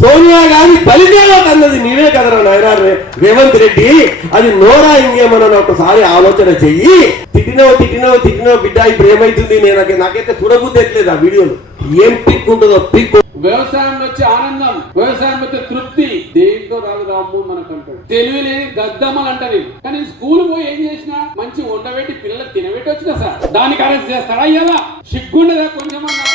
సోనియా గాంధీ బలిదేవత అన్నది నీవే కదరా నాయనా రేవంత్ రెడ్డి. అది నోరా ఇంకేమన్నా ఒకసారి ఆలోచన చెయ్యి. తిట్టినవు బిడ్డ, ఇప్పుడు ఏమైతుంది? నాకైతే చూడబుద్ధి ఎట్లేదు ఆ వీడియోలు. ఏం పిక్ ఉంటుందో పిక్. వ్యవసాయం వచ్చే ఆనందం, వ్యవసాయం వచ్చే తృప్తి దేంతో రాదు రాము మనకంటాడు. తెలివి లేని గద్దమ్మలు అంటారు. కానీ స్కూల్ పోయి ఏం చేసినా మంచి వండబెట్టి పిల్లలు తినబెట్టి వచ్చినా సార్ దానికి అరెస్ట్ చేస్తారా? అయ్యాలా సిగ్గుండదా కొంచెమన్నా?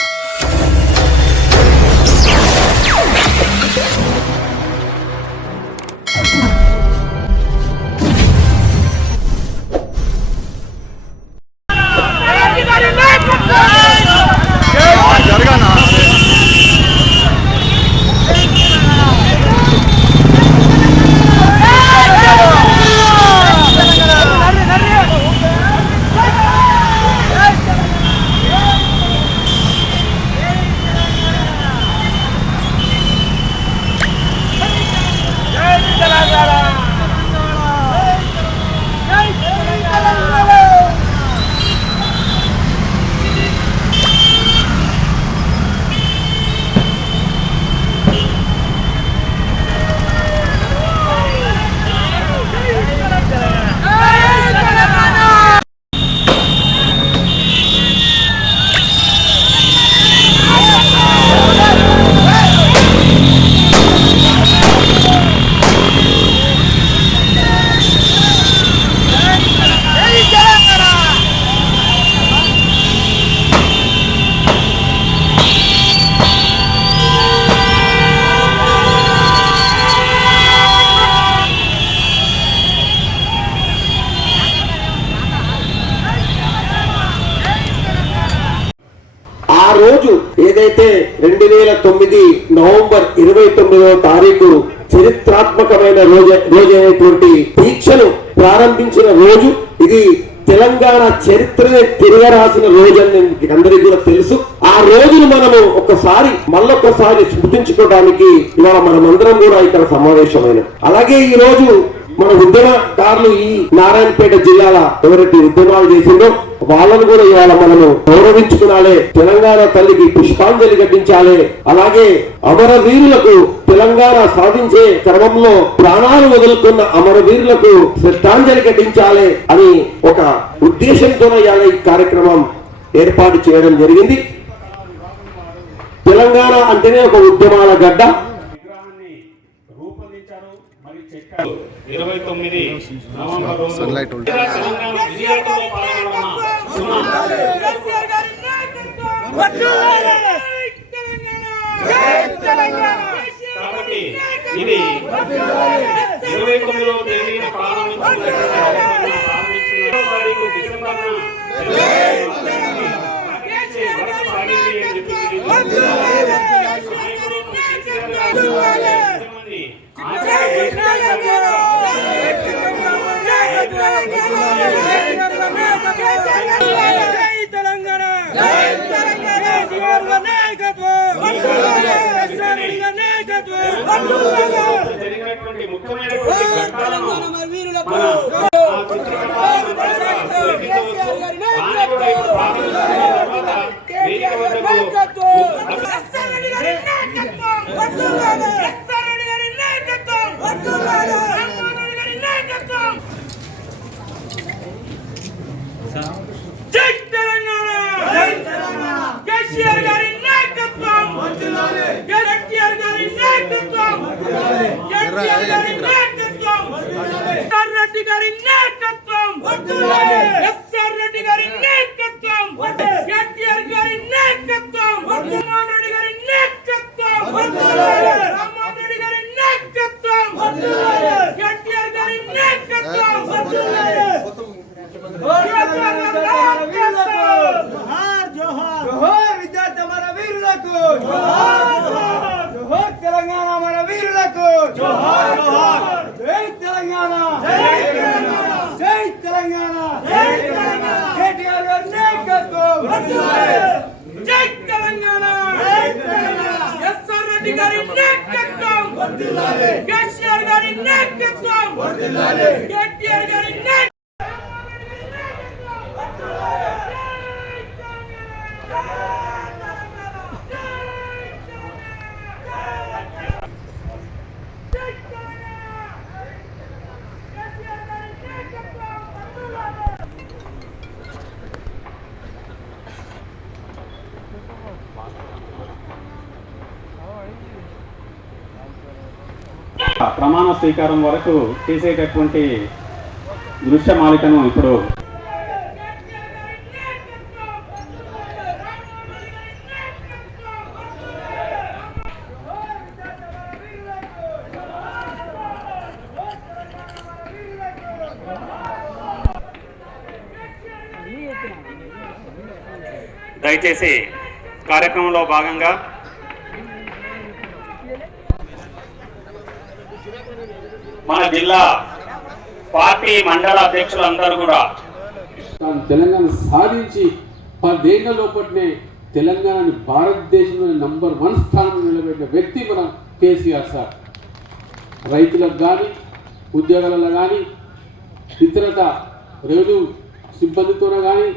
రోజు ఏదైతే 2009 నవంబర్ 29వ తారీఖు చరిత్రాత్మకమైన రోజైనటువంటి దీక్షను ప్రారంభించిన రోజు ఇది. తెలంగాణ చరిత్రనే తిరగరాసిన రోజు అని అందరికీ కూడా తెలుసు. ఆ రోజును మనము మళ్ళొక్కసారి స్మృతించుకోవడానికి ఇవాళ మనమందరం కూడా ఇక్కడ సమావేశమైన. అలాగే ఈ రోజు మన ఉద్యమకారులు ఈ నారాయణపేట జిల్లాల ఎవరైతే ఉద్యమాలు చేసిందో వాళ్ళను కూడా ఇవాళ మనము గౌరవించుకునాలే. తెలంగాణ తల్లికి పుష్పాంజలి ఘటించాలి. అలాగే అమరవీరులకు, తెలంగాణ సాధించే క్రమంలో ప్రాణాలు వదులుకున్న అమరవీరులకు శ్రద్ధాంజలి ఘటించాలి అని ఒక ఉద్దేశంతో ఇవాళ ఈ కార్యక్రమం ఏర్పాటు చేయడం జరిగింది. తెలంగాణ అంటేనే ఒక ఉద్యమాల గడ్డ. 29 నవంబర్ కాబట్టి ఇది 29వ తేదీన ప్రారంభించిన ప్రమాణ స్వీకారం వరకు చేసేటటువంటి దృశ్యమాలికను ఇప్పుడు దయచేసి కార్యక్రమంలో భాగంగా మన జిల్లా పార్టీ మండల అధ్యక్షులందరూ కూడా తెలంగాణ సాధించి 10 ఏళ్ల లోపలనే తెలంగాణని భారతదేశంలో నంబర్ 1 స్థానం నిలబెట్టిన వ్యక్తి మన కేసీఆర్ సార్. రైతులకు కానీ ఉద్యోగాలలో కానీ ఇతరత రెవెన్యూ సిబ్బందితోనే కానీ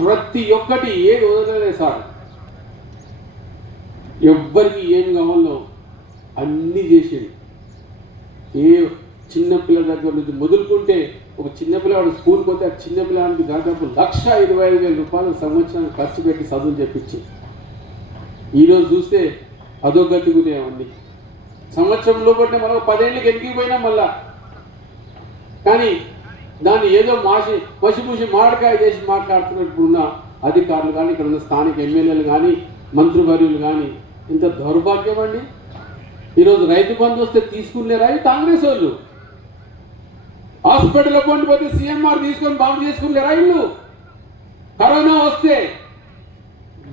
ప్రతి ఒక్కటి ఏది వదలలేదు సార్. ఎవ్వరికి ఏం కావాలో అన్నీ చేసేది. ఏ చిన్నపిల్లల దగ్గర నుంచి మొదలుకుంటే ఒక చిన్నపిల్లవాడు స్కూల్కి పోతే ఆ చిన్నపిల్లవాడికి దాదాపు 1,25,000 రూపాయలు సంవత్సరానికి ఖర్చు పెట్టి చదువులు చెప్పించి ఈరోజు చూస్తే అధోగతి కూడా అవన్నీ సంవత్సరంలో పట్టిన మనం 10 ఏళ్ళకి ఎదిగిపోయినా మళ్ళా. కానీ దాన్ని ఏదో మసిపూసి మాడకాయ చేసి మాట్లాడుతున్నట్టు ఉన్న అధికారులు కానీ ఇక్కడ ఉన్న స్థానిక ఎమ్మెల్యేలు కానీ మంత్రివర్యులు కానీ ఇంత దౌర్భాగ్యం అండి. ఈరోజు రైతు బంధు వస్తే తీసుకునేరా కాంగ్రెస్ వాళ్ళు? హాస్పిటల్లో పోతే సీఎంఆర్ తీసుకొని బాగు చేసుకునేరా ఇల్లు? కరోనా వస్తే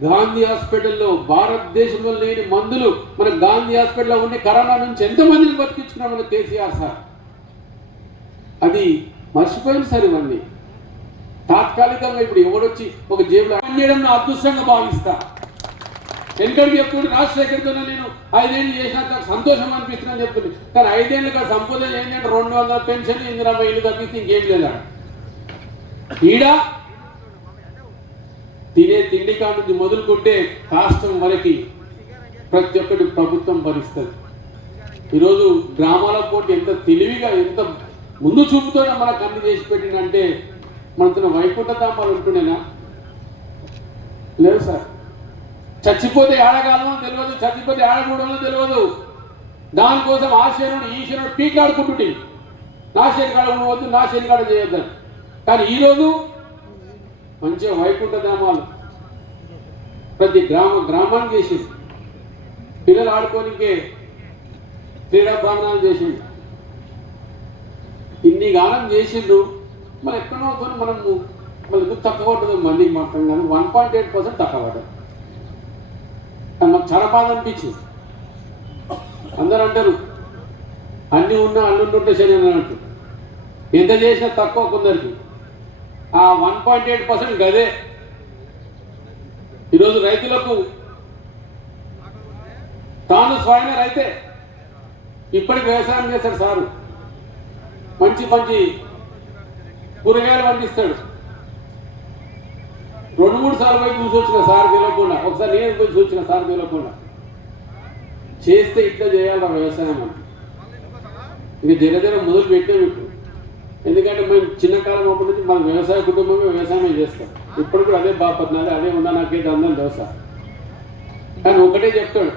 గాంధీ హాస్పిటల్లో భారతదేశంలో లేని మందులు మన గాంధీ హాస్పిటల్లో ఉండే కరోనా నుంచి ఎంతమందిని బతికించుకున్నాం మన కేసీఆర్ సార్. అది మర్చిపోయింది సార్. ఇవన్నీ తాత్కాలికంగా ఇప్పుడు ఎవడొచ్చి ఒక జేబులో చేయడం నా అదృష్టంగా భావిస్తా. ఎందుకంటే ఎప్పుడు రాజశేఖర్తో నేను 5 ఏళ్ళు చేసినంత సంతోషం అనిపిస్తుందని చెప్తుంది. కానీ 5 ఏళ్ళుగా సంపద ఏంటంటే 200 పెన్షన్, 20 ఇల్లు తప్పిస్తే ఇంకేం లేదా. ఈడ తినే తిండి కాడ నుంచి మొదలుకుంటే రాష్ట్రం వరకు ప్రతి ఒక్కటి ప్రభుత్వం భరిస్తుంది. ఈరోజు గ్రామాల పోటీ ఎంత తెలివిగా ఎంత ముందు చూపుతోనే మనకు అన్ని చేసి పెట్టిందంటే మనతో వైకుంఠ ధామాలు ఉంటుండేనా? లేవు సార్. చచ్చిపోతే ఏడగాలమో తెలియదు, చచ్చిపోతే ఏడకూడమో తెలియదు. దానికోసం ఆ శనుడు ఈ శనుడు పీకాడుకుంటుంటే నా శని కాడ ఉండవద్దు, నా శని కాడ చేయొద్దని. కానీ ఈరోజు మంచిగా వైకుంఠ ధామాలు ప్రతి గ్రామాన్ని చేసింది. పిల్లలు ఆడుకోనికే క్రీడా ప్రాంగణాలు చేసింది. ఇన్ని గానం చేసిండ్రు. మనం ఎక్కడో మనము మళ్ళీ ఎందుకు తక్కువ పడుతుంది మందికి మాత్రం కానీ 1.8% తక్కువ పడ్డది. మాకు చాలా బాధ అనిపించింది. అందరూ అంటారు అన్నీ ఉన్నా అల్లుంటుంటే సరే అని అంటారు. ఎంత చేసినా తక్కువ కొందరికి. ఆ 1.8% గదే. ఈరోజు రైతులకు తాను స్వయంగా రైతే ఇప్పటికి వ్యవసాయం చేస్తాడు సారు. మంచి మంచి కూరగాయలు పండిస్తాడు. 2-3 సార్లు పోయి చూసి వచ్చిన సార్ తెలియకుండా, ఒకసారి నేను పోయి చూసిన సార్ తెలియకుండా. చేస్తే ఇట్లా చేయాలి వ్యవసాయం అని. ఇక జర మొదలు పెట్టాము ఇప్పుడు. ఎందుకంటే మేము చిన్నకాలం అప్పటి నుంచి మన వ్యవసాయ కుటుంబమే వ్యవసాయం చేస్తాం. ఇప్పుడు కూడా అదే బాపత్నాలి, అదే ఉందా నాకేది అందం వ్యవసాయం. కానీ ఒకటే చెప్తాడు,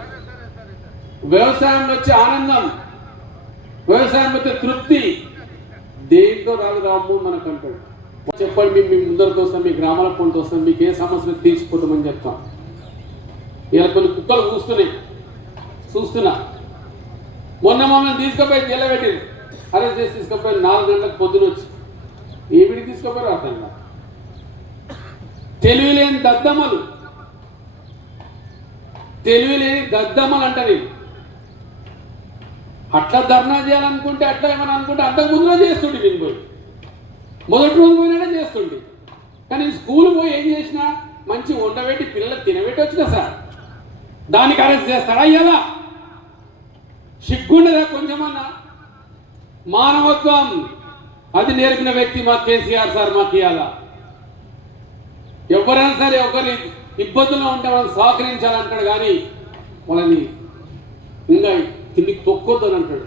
వ్యవసాయంలో వచ్చే ఆనందం, వ్యవసాయం వచ్చే తృప్తి దేంతో రాదు రాము మనకు అంటాడు. చెప్పండి, మీ ముందరికి వస్తాం, మీ గ్రామాల పొంటి వస్తాం, మీకు ఏ సమస్యలు తీర్చిపోతామని చెప్తాం. ఇలా కొన్ని కుక్కలు కూస్తున్నాయి చూస్తున్నా. మొన్న తీసుకుపోయి నిలబెట్టింది, అరెస్ట్ చేసి తీసుకుపోయి 4 గంటలకు పొద్దున వచ్చి ఏమిటి తీసుకుపోయారు అర్థం కాదు. తెలివిలేని దద్దమ్మలు, తెలివిలేని దద్దమ్మలు అంట. నేను అట్లా ధర్నా చేయాలనుకుంటే అట్లా ఏమని అనుకుంటే అంతకు ముందులో చేస్తుండే. నేను పోయి మొదటి రోజు పోయినా చేస్తుండే. కానీ స్కూల్ పోయి ఏం చేసినా మంచి వండబెట్టి పిల్లలకు తినబెట్టి వచ్చినా సార్. దానికి అరెస్ట్ చేస్తాడా? ఇలా సిగ్గుండదా కొంచెమన్నా? మానవత్వం అది నేర్పిన వ్యక్తి మా కేసీఆర్ సార్. మాకు ఇవ్వాలా ఎవరైనా సరే ఒకరి ఇబ్బందుల్లో ఉంటే వాళ్ళని సహకరించాలంటాడు. కానీ వాళ్ళని ఇంకా కిందికి తొక్కొద్దని అంటాడు.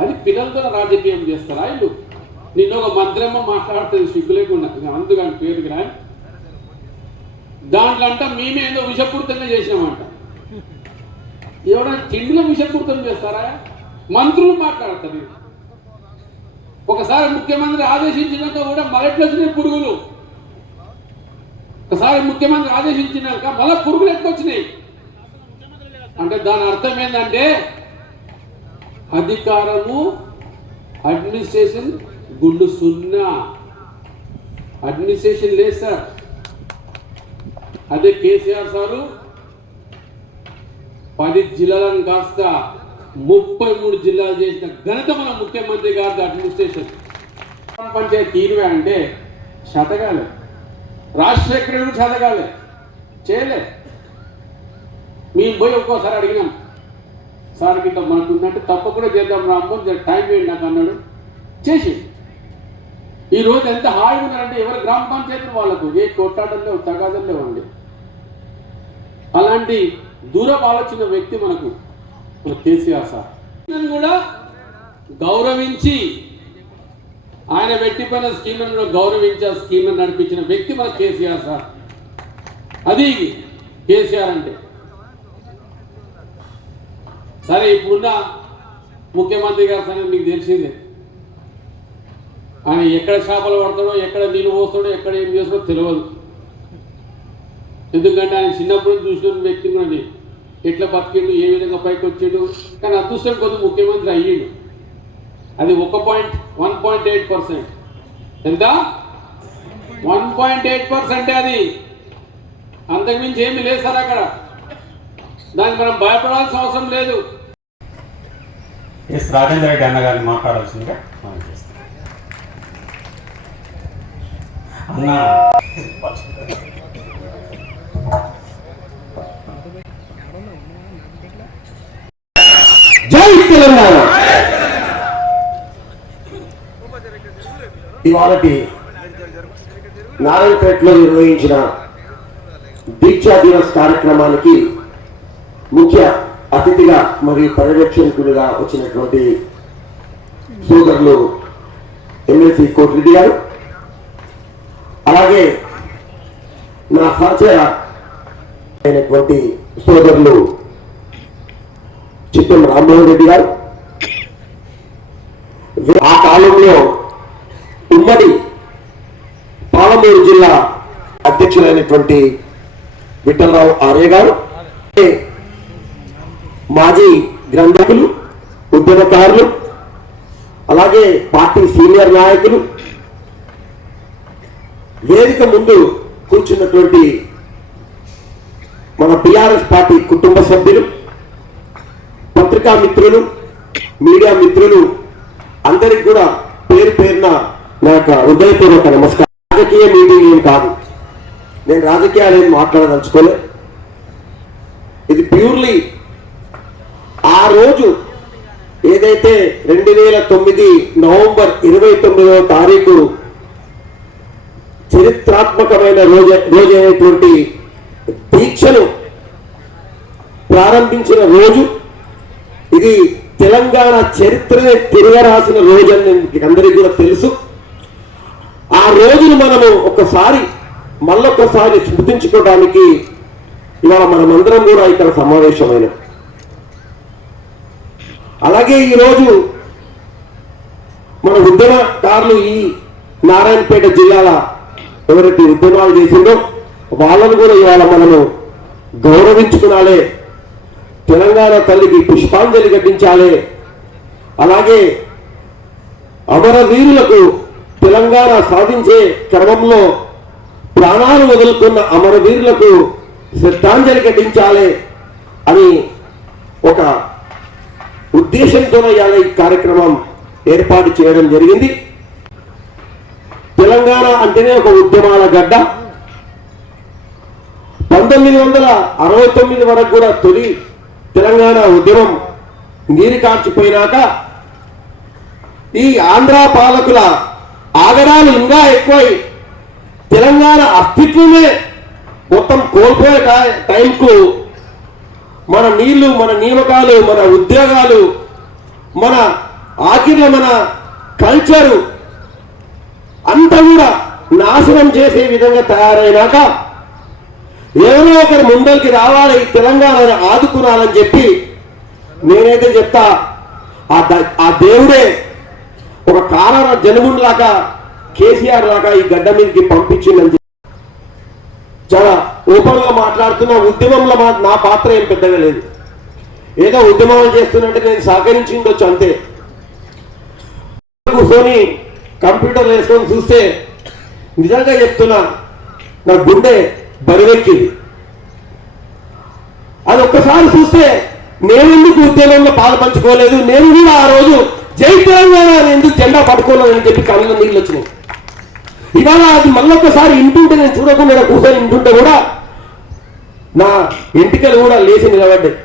అది పిల్లలతో రాజకీయం చేస్తారా ఇల్లు? నిన్న ఒక మంత్రమ్మ మాట్లాడుతుంది సిగ్గు లేకుండా, అందుకని పేరుకి రా. దాంట్లో అంట మేమేదో విషపూరితంగా చేసినామంట. ఎవరైనా తిండిలో విషపూరితం చేస్తారా? మంత్రులు మాట్లాడతారు. ఒకసారి ముఖ్యమంత్రి ఆదేశించినాక కూడా మలెట్లు వచ్చినాయి పురుగులు. ఒకసారి ముఖ్యమంత్రి ఆదేశించినాక మళ్ళీ పురుగులు ఎట్లొచ్చినాయి అంటే దాని అర్థం ఏంటంటే అధికారము అడ్మినిస్ట్రేషన్ గుండు సున్నా. అడ్మినిస్ట్రేషన్ లేదు సార్. అదే కేసీఆర్ సారు 10 జిల్లాలను కాస్త 33 జిల్లాలు చేసిన ఘనత మన ముఖ్యమంత్రి గారి అడ్మినిస్ట్రేషన్. పంచాయతీ తీరువే అంటే శతకాలే. రాజశేఖరుడు శతకాలే చేయలే. మేము పోయి ఒక్కోసారి అడిగినాం, సార్ ఇట్లా మనకు ఉన్నట్టు తప్పకుండా చేద్దాం రాము, టైం వేయండి నాకు అన్నాడు. చేసి ఈరోజు ఎంత హాయిగా ఉన్నారంటే ఎవరు గ్రామ పంచాయతీ వాళ్ళకు ఏ కొట్టాడల్లో తగాదల్లో ఉంది. అలాంటి దూరపు ఆలోచన వ్యక్తి మనకు మన కేసీఆర్ సార్. కూడా గౌరవించి ఆయన పెట్టిపోయిన స్కీమ్లను కూడా గౌరవించి ఆ స్కీమ్లను నడిపించిన వ్యక్తి మన కేసీఆర్ సార్. అది కేసీఆర్ అంటే. సరే ఇప్పుడున్న ముఖ్యమంత్రి గారు సరే మీకు తెలిసిందే, ఆయన ఎక్కడ చేపలు పడతాడో, ఎక్కడ నీళ్ళు పోస్తాడో, ఎక్కడ ఏం చేస్తాడో తెలియదు. ఎందుకంటే ఆయన చిన్నప్పుడు చూసిన వ్యక్తి కూడా ఎట్లా బతికిండు, ఏ విధంగా పైకి వచ్చాడు. కానీ అదృష్టం కొద్ది ముఖ్యమంత్రి అయ్యిండు. అది 1.8%. ఎంత? 1.8%. అది అంతకుమించి ఏమీ లేదు సార్ అక్కడ. దానికి మనం భయపడాల్సిన అవసరం లేదు. ఎస్ రాజేంద్ర రెడ్డి అన్న గారిని మాట్లాడాల్సిందిగా మనం చేస్తాం. అన్న జై తెలంగాణ. ఇవాళటి నారాయణపేటలో నిర్వహించిన దీక్షా దివస్ కార్యక్రమానికి ముఖ్య అతిథిగా మరియు పర్యవేక్షకుడిగా వచ్చినటువంటి సోదరులు ఎమ్మెల్సీ కోటిరెడ్డి గారు, అలాగే నా సహచర అయినటువంటి సోదరులు చిట్టం రామ్మోహన్ రెడ్డి గారు, ఆ కాలంలో ఉమ్మడి పాలమూరు జిల్లా అధ్యక్షులైనటువంటి విఠలరావు ఆర్య గారు, మాజీ గ్రంథకులు, ఉద్యమకారులు, అలాగే పార్టీ సీనియర్ నాయకులు, వేదిక ముందు కూర్చున్నటువంటి మన టిఆర్ఎస్ పార్టీ కుటుంబ సభ్యులు, పత్రికా మిత్రులు, మీడియా మిత్రులు అందరికి కూడా పేరు పేరున నా యొక్క హృదయపూర్వక నమస్కారం. రాజకీయ మీటింగ్ ఏం కాదు, నేను రాజకీయాలు ఏం మాట్లాడదలుచుకోలే. ఇది ప్యూర్లీ ఆ రోజు ఏదైతే 2009 నవంబర్ 29వ తారీఖు చరిత్రాత్మకమైన రోజైనటువంటి దీక్షను ప్రారంభించిన రోజు ఇది. తెలంగాణ చరిత్రనే తిరగరాసిన రోజు అని మీకు అందరికీ కూడా తెలుసు. ఆ రోజును మనము మళ్ళొక్కసారి స్మృతించుకోవడానికి ఇవాళ మనమందరం కూడా ఇక్కడ సమావేశమైన. అలాగే ఈరోజు మన ఉద్యమకారులు ఈ నారాయణపేట జిల్లాల ఎవరైతే ఉద్యమాలు చేసిందో వాళ్ళను కూడా ఇవాళ మనము గౌరవించుకునాలే, తెలంగాణ తల్లికి పుష్పాంజలి ఘటించాలి. అలాగే అమరవీరులకు తెలంగాణ సాధించే క్రమంలో ప్రాణాలు వదులుకున్న అమరవీరులకు శ్రద్ధాంజలి ఘటించాలి అని ఒక ఉద్దేశంతోనే ఇవాళ ఈ కార్యక్రమం ఏర్పాటు చేయడం జరిగింది. తెలంగాణ అంటేనే ఒక ఉద్యమాల గడ్డ. 1969 వరకు కూడా తొలి తెలంగాణ ఉద్యమం నీరు కార్చిపోయినాక ఈ ఆంధ్ర పాలకుల ఆగడాలు ఇంకా ఎక్కువై తెలంగాణ అస్తిత్వమే మొత్తం కోల్పోయే టైంకు మన నీళ్లు, మన నియామకాలు, మన ఉద్యోగాలు, మన ఆఖరిలో మన కల్చరు అంతా కూడా నాశనం చేసే విధంగా తయారైనాక ఎవరో ఒకరు ముందరికి రావాలి, తెలంగాణని ఆదుకునాలని చెప్పి నేనైతే చెప్తా, ఆ దేవుడే ఒక కారణ జనములాగా కేసీఆర్ లాగా ఈ గడ్డ మీదకి పంపించిందని చాలా ఓపెన్ గా మాట్లాడుతున్న ఉద్యమంలో నా పాత్ర ఏం పెద్దగా లేదు. ఏదో ఉద్యమాలు చేస్తున్నట్టు నేను సహకరించి ఉండొచ్చు అంతే. కూర్చొని కంప్యూటర్ వేసుకొని చూస్తే నిజంగా చెప్తున్నా నా గుండె బరువెక్కింది. అది ఒక్కసారి చూస్తే నేను ఎందుకు ఉద్యమంలో పాలు పంచుకోలేదు, నేను కూడా ఆ రోజు జై తెలంగాణ ఎందుకు జెండా పట్టుకోలేదని చెప్పి కళ్ళలో నీళ్ళు వచ్చినాయి. ఇవాళ అది మళ్ళొక్కసారి ఇంటుంటే నేను చూడకుండా కూర్చొని ఇంటుంటే కూడా నా ఎంటికలు కూడా లేచి నిలబడ్డాయి.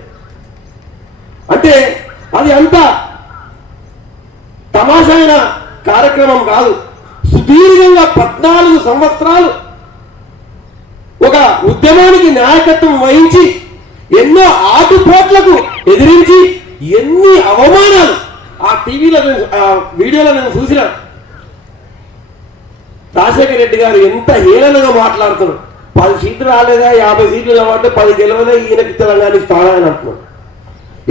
అంటే అది అంత తమాషైన కార్యక్రమం కాదు. సుదీర్ఘంగా 14 సంవత్సరాలు ఒక ఉద్యమానికి నాయకత్వం వహించి ఎన్నో ఆటుపోట్లకు ఎదిరించి ఎన్ని అవమానాలు ఆ టీవీలో వీడియోలో నేను చూసిన. రాజశేఖర రెడ్డి గారు ఎంత హేళనగా మాట్లాడుతున్నారు. 10 సీట్లు రాలేదా, 50 సీట్లు కాబట్టి 10 గెలవదా, ఈయనకి తెలంగాణ స్థానాన్ని అంటున్నాడు.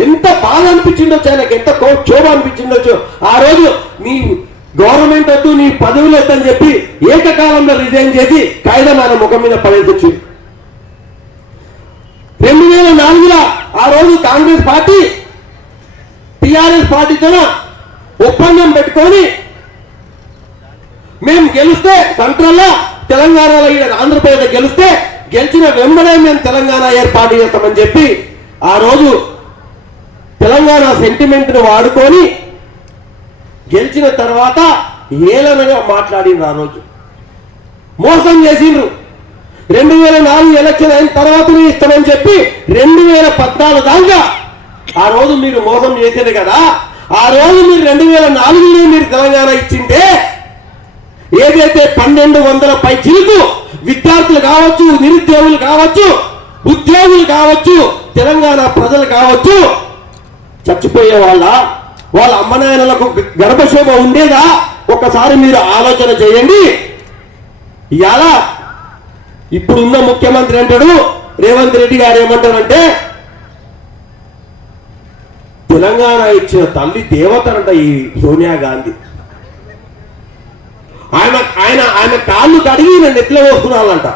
ఎంత బాధ అనిపించిండొచ్చు ఆయనకి, ఎంత క్షోభ అనిపించిండొచ్చు. ఆ రోజు నీ గవర్నమెంట్ వద్దు, నీ పదవులు వద్దని చెప్పి ఏకకాలంలో రిజైన్ చేసి కాయిదా ఆయన ముఖం మీద పడేసి 2004లో ఆ రోజు కాంగ్రెస్ పార్టీ టిఆర్ఎస్ పార్టీతో ఒప్పందం పెట్టుకొని మేము గెలిస్తే సెంట్రల్లో తెలంగాణలో ఆంధ్రప్రదేశ్ గెలిస్తే గెలిచిన వెంబడే మేము తెలంగాణ ఏర్పాటు చేస్తామని చెప్పి ఆ రోజు తెలంగాణ సెంటిమెంట్ ను వాడుకొని గెలిచిన తర్వాత ఏలనగా మాట్లాడిండ్రు. ఆ రోజు మోసం చేసిండ్రు. 2004 ఎలక్షన్ అయిన తర్వాత ఇస్తామని చెప్పి 2014 దాకా ఆ రోజు మీరు మోసం చేసేది కదా. ఆ రోజు మీరు 2004లో మీరు తెలంగాణ ఇచ్చింటే ఏదైతే 1200 పై చిలుకు విద్యార్థులు కావచ్చు, నిరుద్యోగులు కావచ్చు, ఉద్యోగులు కావచ్చు, తెలంగాణ ప్రజలు కావచ్చు చచ్చిపోయే వాళ్ళ అమ్మనాయనలకు గర్భశోభ ఉండేదా? ఒక్కసారి మీరు ఆలోచన చేయండి. ఇలా ఇప్పుడున్న ముఖ్యమంత్రి అంటాడు, రేవంత్ రెడ్డి గారు ఏమంటారంటే తెలంగాణ ఇచ్చిన తల్లి దేవతనంట ఈ సోనియా గాంధీ. ఆయన కాళ్ళు కడిగి నన్ను ఎట్లా వస్తున్నానంట.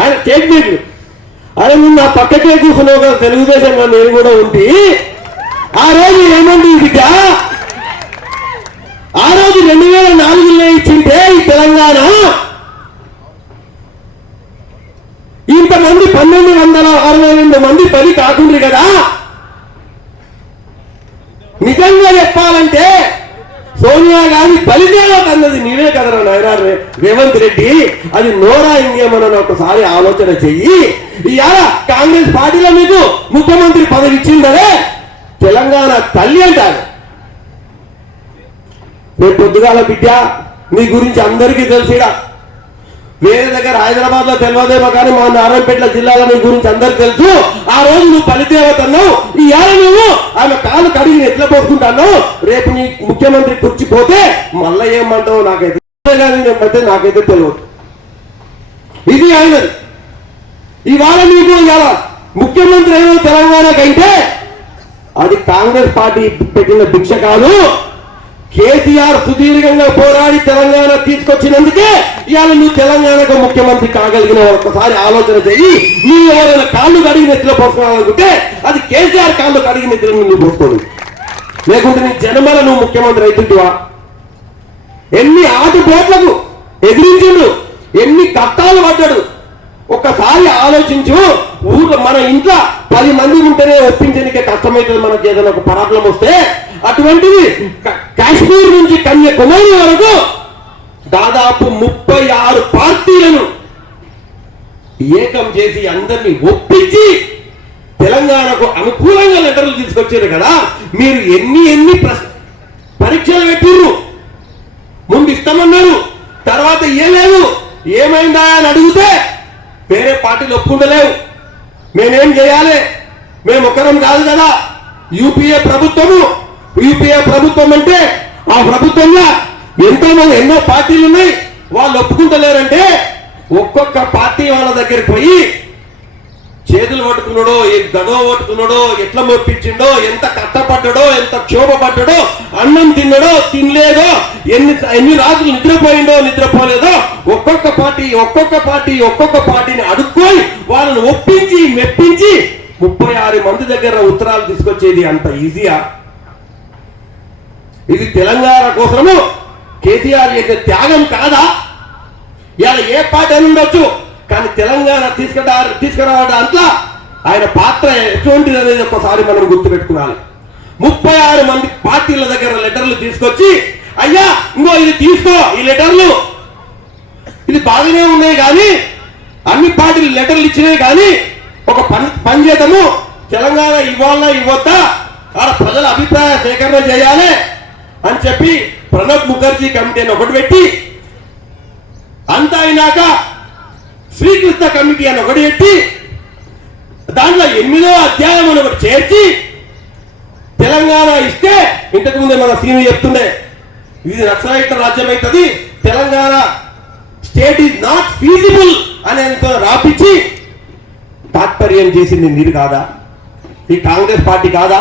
ఆయన స్టేట్మెంట్ ఆయన నువ్వు నా పక్కకే కూర్చున్నావు కదా తెలుగుదేశంలో నేను కూడా ఉండి ఆ రోజు ఏమండి బిడ్డ, ఆ రోజు 2004లో ఇచ్చింటే ఈ తెలంగాణ ఇంతమంది 1262 మంది బలి కాకుండా కదా. నిజంగా చెప్పాలంటే సోనియా గాంధీ బలిదేవత అన్నది నీవే కదరా నాయన రేవంత్ రెడ్డి. అది నోరా ఇంకేమన్నా ఒకసారి ఆలోచన చెయ్యి. ఇవాళ కాంగ్రెస్ పార్టీలో మీకు ముఖ్యమంత్రి పదవి ఇచ్చిందనే తెలంగాణ తల్లి అంటారు. రేపు పొద్దుగాల బిడ్డ నీ గురించి అందరికీ తెలిసిడా. వేరే దగ్గర హైదరాబాద్ లో తెలియదేమో కానీ మా నారాయణపేట జిల్లాలో నీ గురించి అందరికి తెలుసు. ఆ రోజు నువ్వు బలిదేవత అన్నావు. ఈ ఏళ్ళ నువ్వు ఆమె కాలు కడిగి ఎట్లా పోసుకుంటాను. రేపు నీ ముఖ్యమంత్రి కూర్చిపోతే మళ్ళా ఏమంటావు నాకైతే తెలియదు. ఇది ఆయనది. ఇవాళ నీకు ఇవాళ ముఖ్యమంత్రి అయిన తెలంగాణకైతే అది కాంగ్రెస్ పార్టీ పెట్టిన భిక్ష కాదు. కేసీఆర్ సుదీర్ఘంగా పోరాడి తెలంగాణ తీసుకొచ్చినందుకే ఇవాళ నువ్వు తెలంగాణకు ముఖ్యమంత్రి కాగలిగిన ఒక్కసారి ఆలోచన చెయ్యి. నువ్వు ఎవరైనా కాళ్ళు కడిగి నెత్తిలో పోసుకోవాలనుకుంటే అది కేసీఆర్ కాళ్ళు కడిగి నెత్తిలో నువ్వు పోసుకోడు. లేకుంటే నీ జన్మల నువ్వు ముఖ్యమంత్రి అవుతుంటివా? ఎన్ని ఆటుపోట్లకు ఎదిరించిండు, ఎన్ని కష్టాలు పడ్డాడు. ఒక్కసారి ఆలోచించు. ఊళ్ళో మన ఇంట్లో 10 మంది ఉంటేనే ఒప్పించడానికే కష్టమవుతుంది మనకి ఏదైనా ఒక ప్రాబ్లం వస్తే. అటువంటిది కాశ్మీర్ నుంచి కన్యాకుమారి వరకు దాదాపు 36 పార్టీలను ఏకం చేసి అందరినీ ఒప్పించి తెలంగాణకు అనుకూలంగా లెటర్లు తీసుకొచ్చారు కదా. మీరు ఎన్ని పరీక్షలు పెట్టిర్రు. ముందు ఇస్తామన్నారు, తర్వాత లేదు ఏమైందా అని అడిగితే వేరే పార్టీలు ఒప్పుకుంటలేవు. మేమేం చేయాలి, మేము ఒకరం కాదు కదా. యూపీఏ ప్రభుత్వం అంటే ఆ ప్రభుత్వంలో ఎన్నో పార్టీలు ఉన్నాయి. వాళ్ళు ఒప్పుకుంటలేరంటే ఒక్కొక్క పార్టీ వాళ్ళ దగ్గరికి పోయి చేతులు పట్టుకున్నాడో గదో పట్టుకున్నాడో ఎట్లా మొప్పించిండో ఎంత కష్టపడ్డాడో ఎంత క్షోభపడ్డాడో అన్నం తిన్నాడో తినలేదో ఎన్ని రాత్రులు నిద్రపోయిండో నిద్రపోలేదో ఒక్కొక్క పార్టీని అడుక్కొని వాళ్ళని ఒప్పించి మెప్పించి 36 మంది దగ్గర ఉత్తరాలు తీసుకొచ్చేది అంత ఈజీయా? ఇది తెలంగాణ కోసము కేసీఆర్ చేసే త్యాగం కాదా? ఇలా ఏ పార్టీ అని ఉండొచ్చు, కానీ తెలంగాణ తీసుకురావడం అంతా ఆయన పాత్ర ఎటువంటిది అనేది ఒకసారి మనం గుర్తుపెట్టుకోవాలి. 36 మంది పార్టీల దగ్గర లెటర్లు తీసుకొచ్చి, అయ్యా ఇంకో ఇది తీసుకో, ఈ లెటర్లు ఇది బాగానే ఉన్నాయి కానీ అన్ని పార్టీలు లెటర్లు ఇచ్చినాయి కానీ ఒక పని చేద్దాము, తెలంగాణ ఇవ్వాలన్నా ఇవ్వద్దా, ఆడ ప్రజల అభిప్రాయ సేకరణ చేయాలి అని చెప్పి ప్రణబ్ ముఖర్జీ కమిటీని ఒకటి పెట్టి, అంతా అయినాక శ్రీకృష్ణ కమిటీ అని ఒకటి పెట్టి దాంట్లో 8వ అధ్యాయం అని ఒకటి చేర్చి తెలంగాణ ఇస్తే, ఇంతకు ముందే మన సీను చెప్తుండే ఇది నక్సలైట్ రాజ్యం అవుతుంది, Telangana state is not feasible అనేంత రాపించి తాత్పర్యం చేసింది మీరు కాదా? ఈ కాంగ్రెస్ పార్టీ కాదా?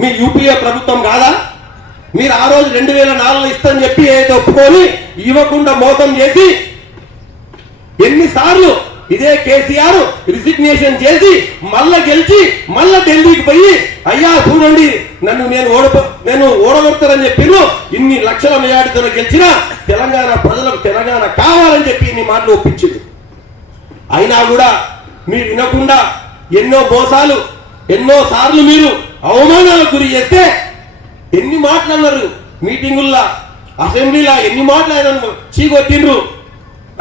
మీ యూపీఏ ప్రభుత్వం కాదా? మీరు ఆ రోజు 2004 ఇస్తని చెప్పి ఏదో ఒప్పుకొని ఇవ్వకుండా మోసం చేసి ఎన్నిసార్లు ఇదే కేసీఆర్ రిసిగ్నేషన్ చేసి మళ్ళా గెలిచి మళ్ళా ఢిల్లీకి పోయి, అయ్యా చూడండి నేను ఓడగొడతారని చెప్పిను, ఇన్ని లక్షల మెజార్టీతో గెలిచిన తెలంగాణ ప్రజలకు తెలంగాణ కావాలని చెప్పి ఇన్ని మాటలు ఒప్పించింది. అయినా కూడా మీరు వినకుండా ఎన్నో మోసాలు ఎన్నోసార్లు మీరు అవమానాలకు గురి చేస్తే ఎన్ని మాట్లాడినారు మీటింగుల్లో అసెంబ్లీలో, ఎన్ని మాటలు ఆయన చీకొట్టిండ్రు.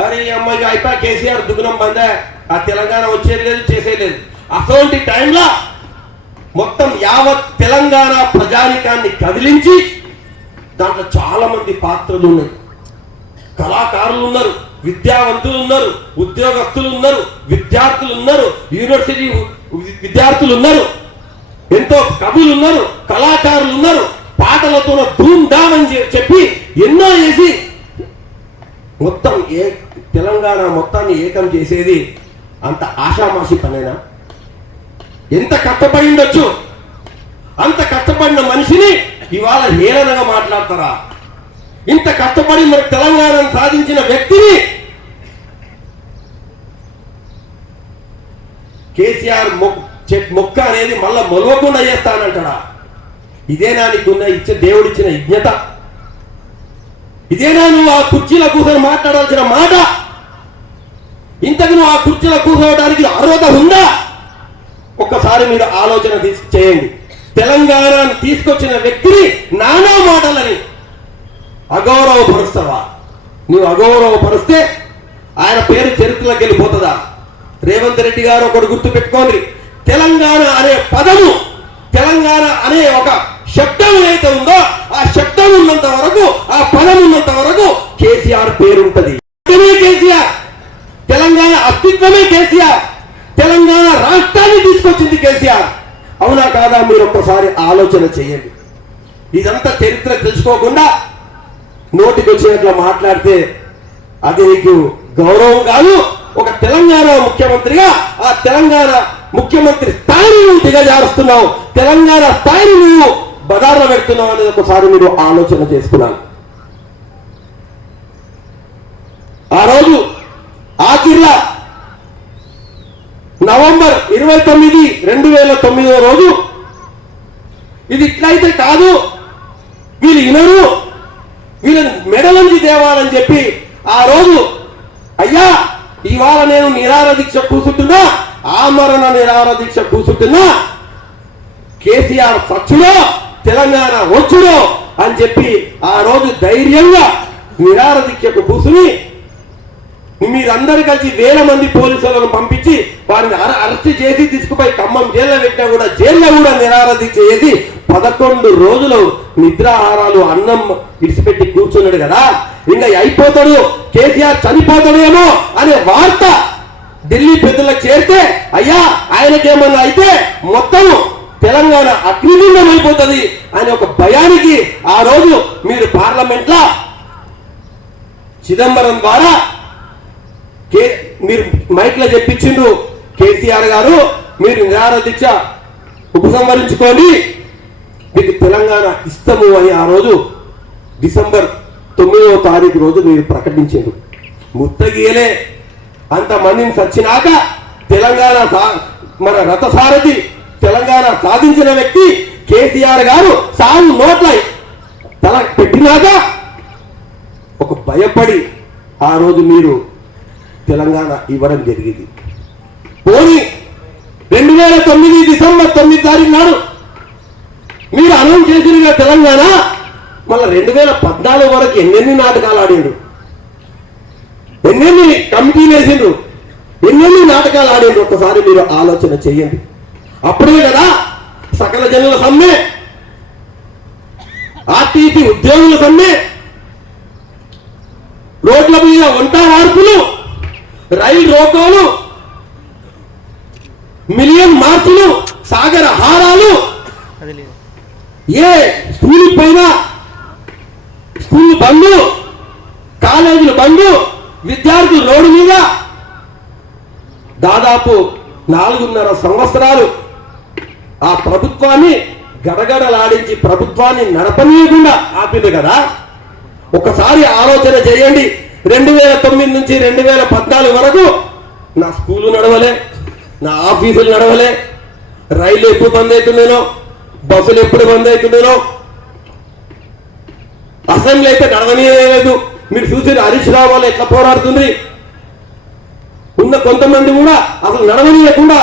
అరే అమ్మాయి అయిపోయి కేసీఆర్ దుగ్నం బందే, ఆ తెలంగాణ వచ్చేది లేదు చేసేది లేదు. అటువంటి టైంలో మొత్తం యావత్ తెలంగాణ ప్రజానికాన్ని కదిలించి దాంట్లో చాలా మంది పాత్రలు ఉన్నాయి, కళాకారులు ఉన్నారు, విద్యావంతులు ఉన్నారు, ఉద్యోగస్తులు ఉన్నారు, విద్యార్థులు ఉన్నారు, యూనివర్సిటీ విద్యార్థులు ఉన్నారు, ఎంతో కవులు ఉన్నారు, కళాకారులు ఉన్నారు, పాటలతో ధూమ్ ధామ్ అని చెప్పి ఎన్నో చేసి మొత్తం తెలంగాణ మొత్తాన్ని ఏకం చేసేది అంత ఆషామాషి పనేనా? ఎంత కష్టపడి ఉండొచ్చు, అంత కష్టపడిన మనిషిని ఇవాళ హేళనగా మాట్లాడతారా? ఇంత కష్టపడి మన తెలంగాణను సాధించిన వ్యక్తిని కేసీఆర్ మొక్క అనేది మళ్ళా మొలవకుండా చేస్తానంటాడా? ఇదేనా నీకున్న దేవుడిచ్చిన యజ్ఞత? ఇదేనా నువ్వు ఆ కుర్చీల కూర్చొని మాట్లాడాల్సిన మాట? ఇంతకు నువ్వు ఆ కుర్చీల కూర్చోవడానికి అర్హత ఉందా? ఒక్కసారి మీరు ఆలోచన చేయండి. తెలంగాణను తీసుకొచ్చిన వ్యక్తిని నానా మాటలని అగౌరవపరుస్తావా? నువ్వు అగౌరవపరిస్తే ఆయన పేరు చరిత్రలోకి వెళ్ళిపోతుందా? రేవంత్ రెడ్డి గారు ఒకటి గుర్తు పెట్టుకోండి, తెలంగాణ అనే పదము, తెలంగాణ అనే ఒక శబ్దం ఏదైతే ఉందో ఆ శబ్దం ఉన్నంత వరకు, ఆ పదం ఉన్నంత వరకు కేసీఆర్ పేరు ఉంటది. కేసీఆర్ తెలంగాణ అస్తిత్వమే కేసీఆర్, తెలంగాణ రాష్ట్రాన్ని తీసుకొచ్చింది కేసీఆర్. అవునా కాదా? మీరు ఒక్కసారి ఆలోచన చేయండి. ఇదంతా చరిత్ర తెలుసుకోకుండా నోటికి వచ్చినట్లు మాట్లాడితే అది నీకు గౌరవం కాదు. ఒక తెలంగాణ ముఖ్యమంత్రిగా ఆ తెలంగాణ ముఖ్యమంత్రి స్థాయిని నువ్వు దిగజారుస్తున్నావు, తెలంగాణ స్థాయిని నువ్వు బదార్లో పెడుతున్నావు అనేది ఒకసారి మీరు ఆలోచన చేసుకున్నాను. ఆ రోజు ఆఖిర్లా నవంబర్ 29, 2009 రోజు ఇది ఇట్లయితే కాదు, వీళ్ళు వినరు, వీళ్ళని మెడలంచి తేవాలని చెప్పి ఆ రోజు, అయ్యా ఇవాళ నేను నిరాహార దీక్ష కూర్చుంటున్నా, ఆమరణ నిరాహార దీక్ష కూర్చుంటున్నా, కేసీఆర్ సచ్చుడో తెలంగాణ వచ్చుడో అని చెప్పి ఆ రోజు ధైర్యంగా నిరాహార దీక్షకు కూర్చుని మీరందరూ కలిసి 1000 మంది పోలీసులను పంపించి వారిని అరెస్ట్ చేసి తీసుకుపోయి ఖమ్మం జైల్లో పెట్టినా కూడా జైల్లో కూడా నిరాహార దీక్ష చేసి 11 రోజులు నిద్రాహారాలు అన్నం విడిచిపెట్టి కూర్చున్నాడు కదా. ఇంకా అయిపోతాడు, కేసీఆర్ చనిపోతాడేమో అనే వార్త ఢిల్లీ పెద్దలకు చేరితే, అయ్యా ఆయనకేమన్నా అయితే మొత్తం తెలంగాణ అగ్నిగుండం అయిపోతుంది అని ఒక భయానికి ఆ రోజు మీరు పార్లమెంట్ లో చిదంబరం ద్వారా మీరు మైక్ లో చెప్పించిండ్రు, కేసీఆర్ గారు మీరు నిరాహార దీక్ష ఉపసంహరించుకోండి, మీకు తెలంగాణ ఇష్టము అని ఆ రోజు డిసెంబర్ 9వ తారీఖు రోజు మీరు ప్రకటించారు. ముత్తగియలే అంతమందిని సచ్చినాక తెలంగాణ మన రథసారథి తెలంగాణ సాధించిన వ్యక్తి కేసీఆర్ గారు సాగు నోట్ల తల పెట్టినాక ఒక భయపడి ఆ రోజు మీరు తెలంగాణ ఇవ్వడం జరిగింది. పోనీ 2009 డిసెంబర్ 9 తారీఖు నాడు మీరు అనౌన్స్ చేసిన తెలంగాణ మళ్ళీ 2014 వరకు ఎన్నెన్ని నాటకాలు ఆడిండు, ఎన్నెన్ని కమిటీలు వేసిండ్రు, ఎన్నెన్ని నాటకాలు ఆడిండ్రు. ఒకసారి మీరు ఆలోచన చెయ్యండి. అప్పుడే కదా సకల జనుల సమ్మె, ఆర్టీసీ ఉద్యోగుల సమ్మె, రోడ్ల మీద వంట మార్పులు, రైలు రోకోలు, మిలియన్ మార్పులు, సాగర హారాలు, ఏ స్కూల్ పైన స్కూల్ బంధు, కాలేజీలు బంధు, విద్యార్థులు రోడ్డు మీద దాదాపు 4.5 సంవత్సరాలు ఆ ప్రభుత్వాన్ని గడగడలాడించి ప్రభుత్వాన్ని నడపనీయకుండా ఆపింది కదా. ఒకసారి ఆలోచన చేయండి. 2009 నుంచి 2014 వరకు నా స్కూలు నడవలే, నా ఆఫీసులు నడవలే, రైలు ఎప్పుడు బంద్ అవుతుందేనో, బస్సులు ఎప్పుడు బంద్ అవుతుందేనో, అసెంబ్లీ అయితే నడవనీయలేదు. మీరు చూసి హరీష్ రావు వాళ్ళు ఎట్లా పోరాడుతుంది. ఉన్న కొంతమంది కూడా అసలు నడవనీయకుండా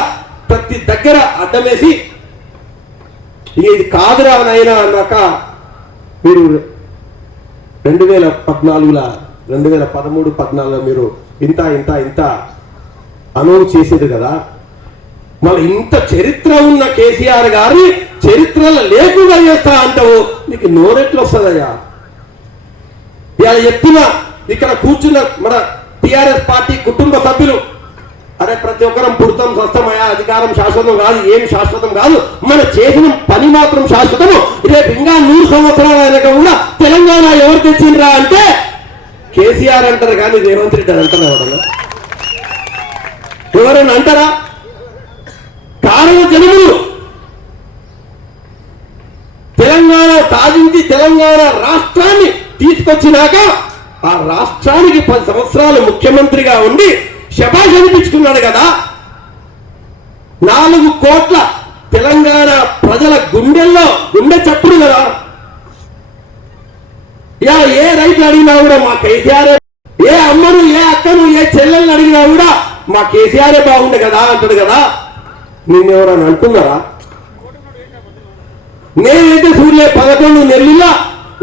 ప్రతి దగ్గర అడ్డం వేసి ఇది కాదురా అయినా అన్నాక మీరు 2014లో 2013-14 మీరు ఇంత ఇంత ఇంత అనౌన్స్ చేసేది కదా. మళ్ళీ ఇంత చరిత్ర ఉన్న కేసీఆర్ గారి చరిత్రలో లేకుండా చేస్తా అంటావు, నీకు నోరెట్లు వస్తుందయ్యా. ఇవాళ చెప్తున్నా, ఇక్కడ కూర్చున్న మన టిఆర్ఎస్ పార్టీ కుటుంబ సభ్యులు, అరే ప్రతి ఒక్కరం పుడతాం స్వస్థమయ్యా, అధికారం శాశ్వతం కాదు, ఏం శాశ్వతం కాదు, మన చేసిన పని మాత్రం శాశ్వతము. రేపు ఇంకా 100 సంవత్సరాల వెనక కూడా తెలంగాణ ఎవరు తెచ్చిండ్రా అంటే కేసీఆర్ అంటారు, కానీ రేవంత్ రెడ్డి అంటారు. ఎవరైనా అంటారా? కారణ జనములు తెలంగాణ సాధించి తెలంగాణ రాష్ట్రాన్ని తీసుకొచ్చినాక ఆ రాష్ట్రానికి 10 సంవత్సరాలు ముఖ్యమంత్రిగా ఉండి శభాష్ అనిపించుకున్నాడు కదా. 4 కోట్ల తెలంగాణ ప్రజల గుండెల్లో గుండె చప్పుడు కదా. ఇలా ఏ రైతు అడిగినా కూడా మా కేసీఆర్, ఏ అమ్మను, ఏ అక్కను, ఏ చెల్లెల్ని అడిగినా కూడా మా కేసీఆరే బాగుండే కదా అంటాడు కదా. నిన్నెవరని అంటున్నారా? నేనైతే చూడలే. 11 నెలల్లో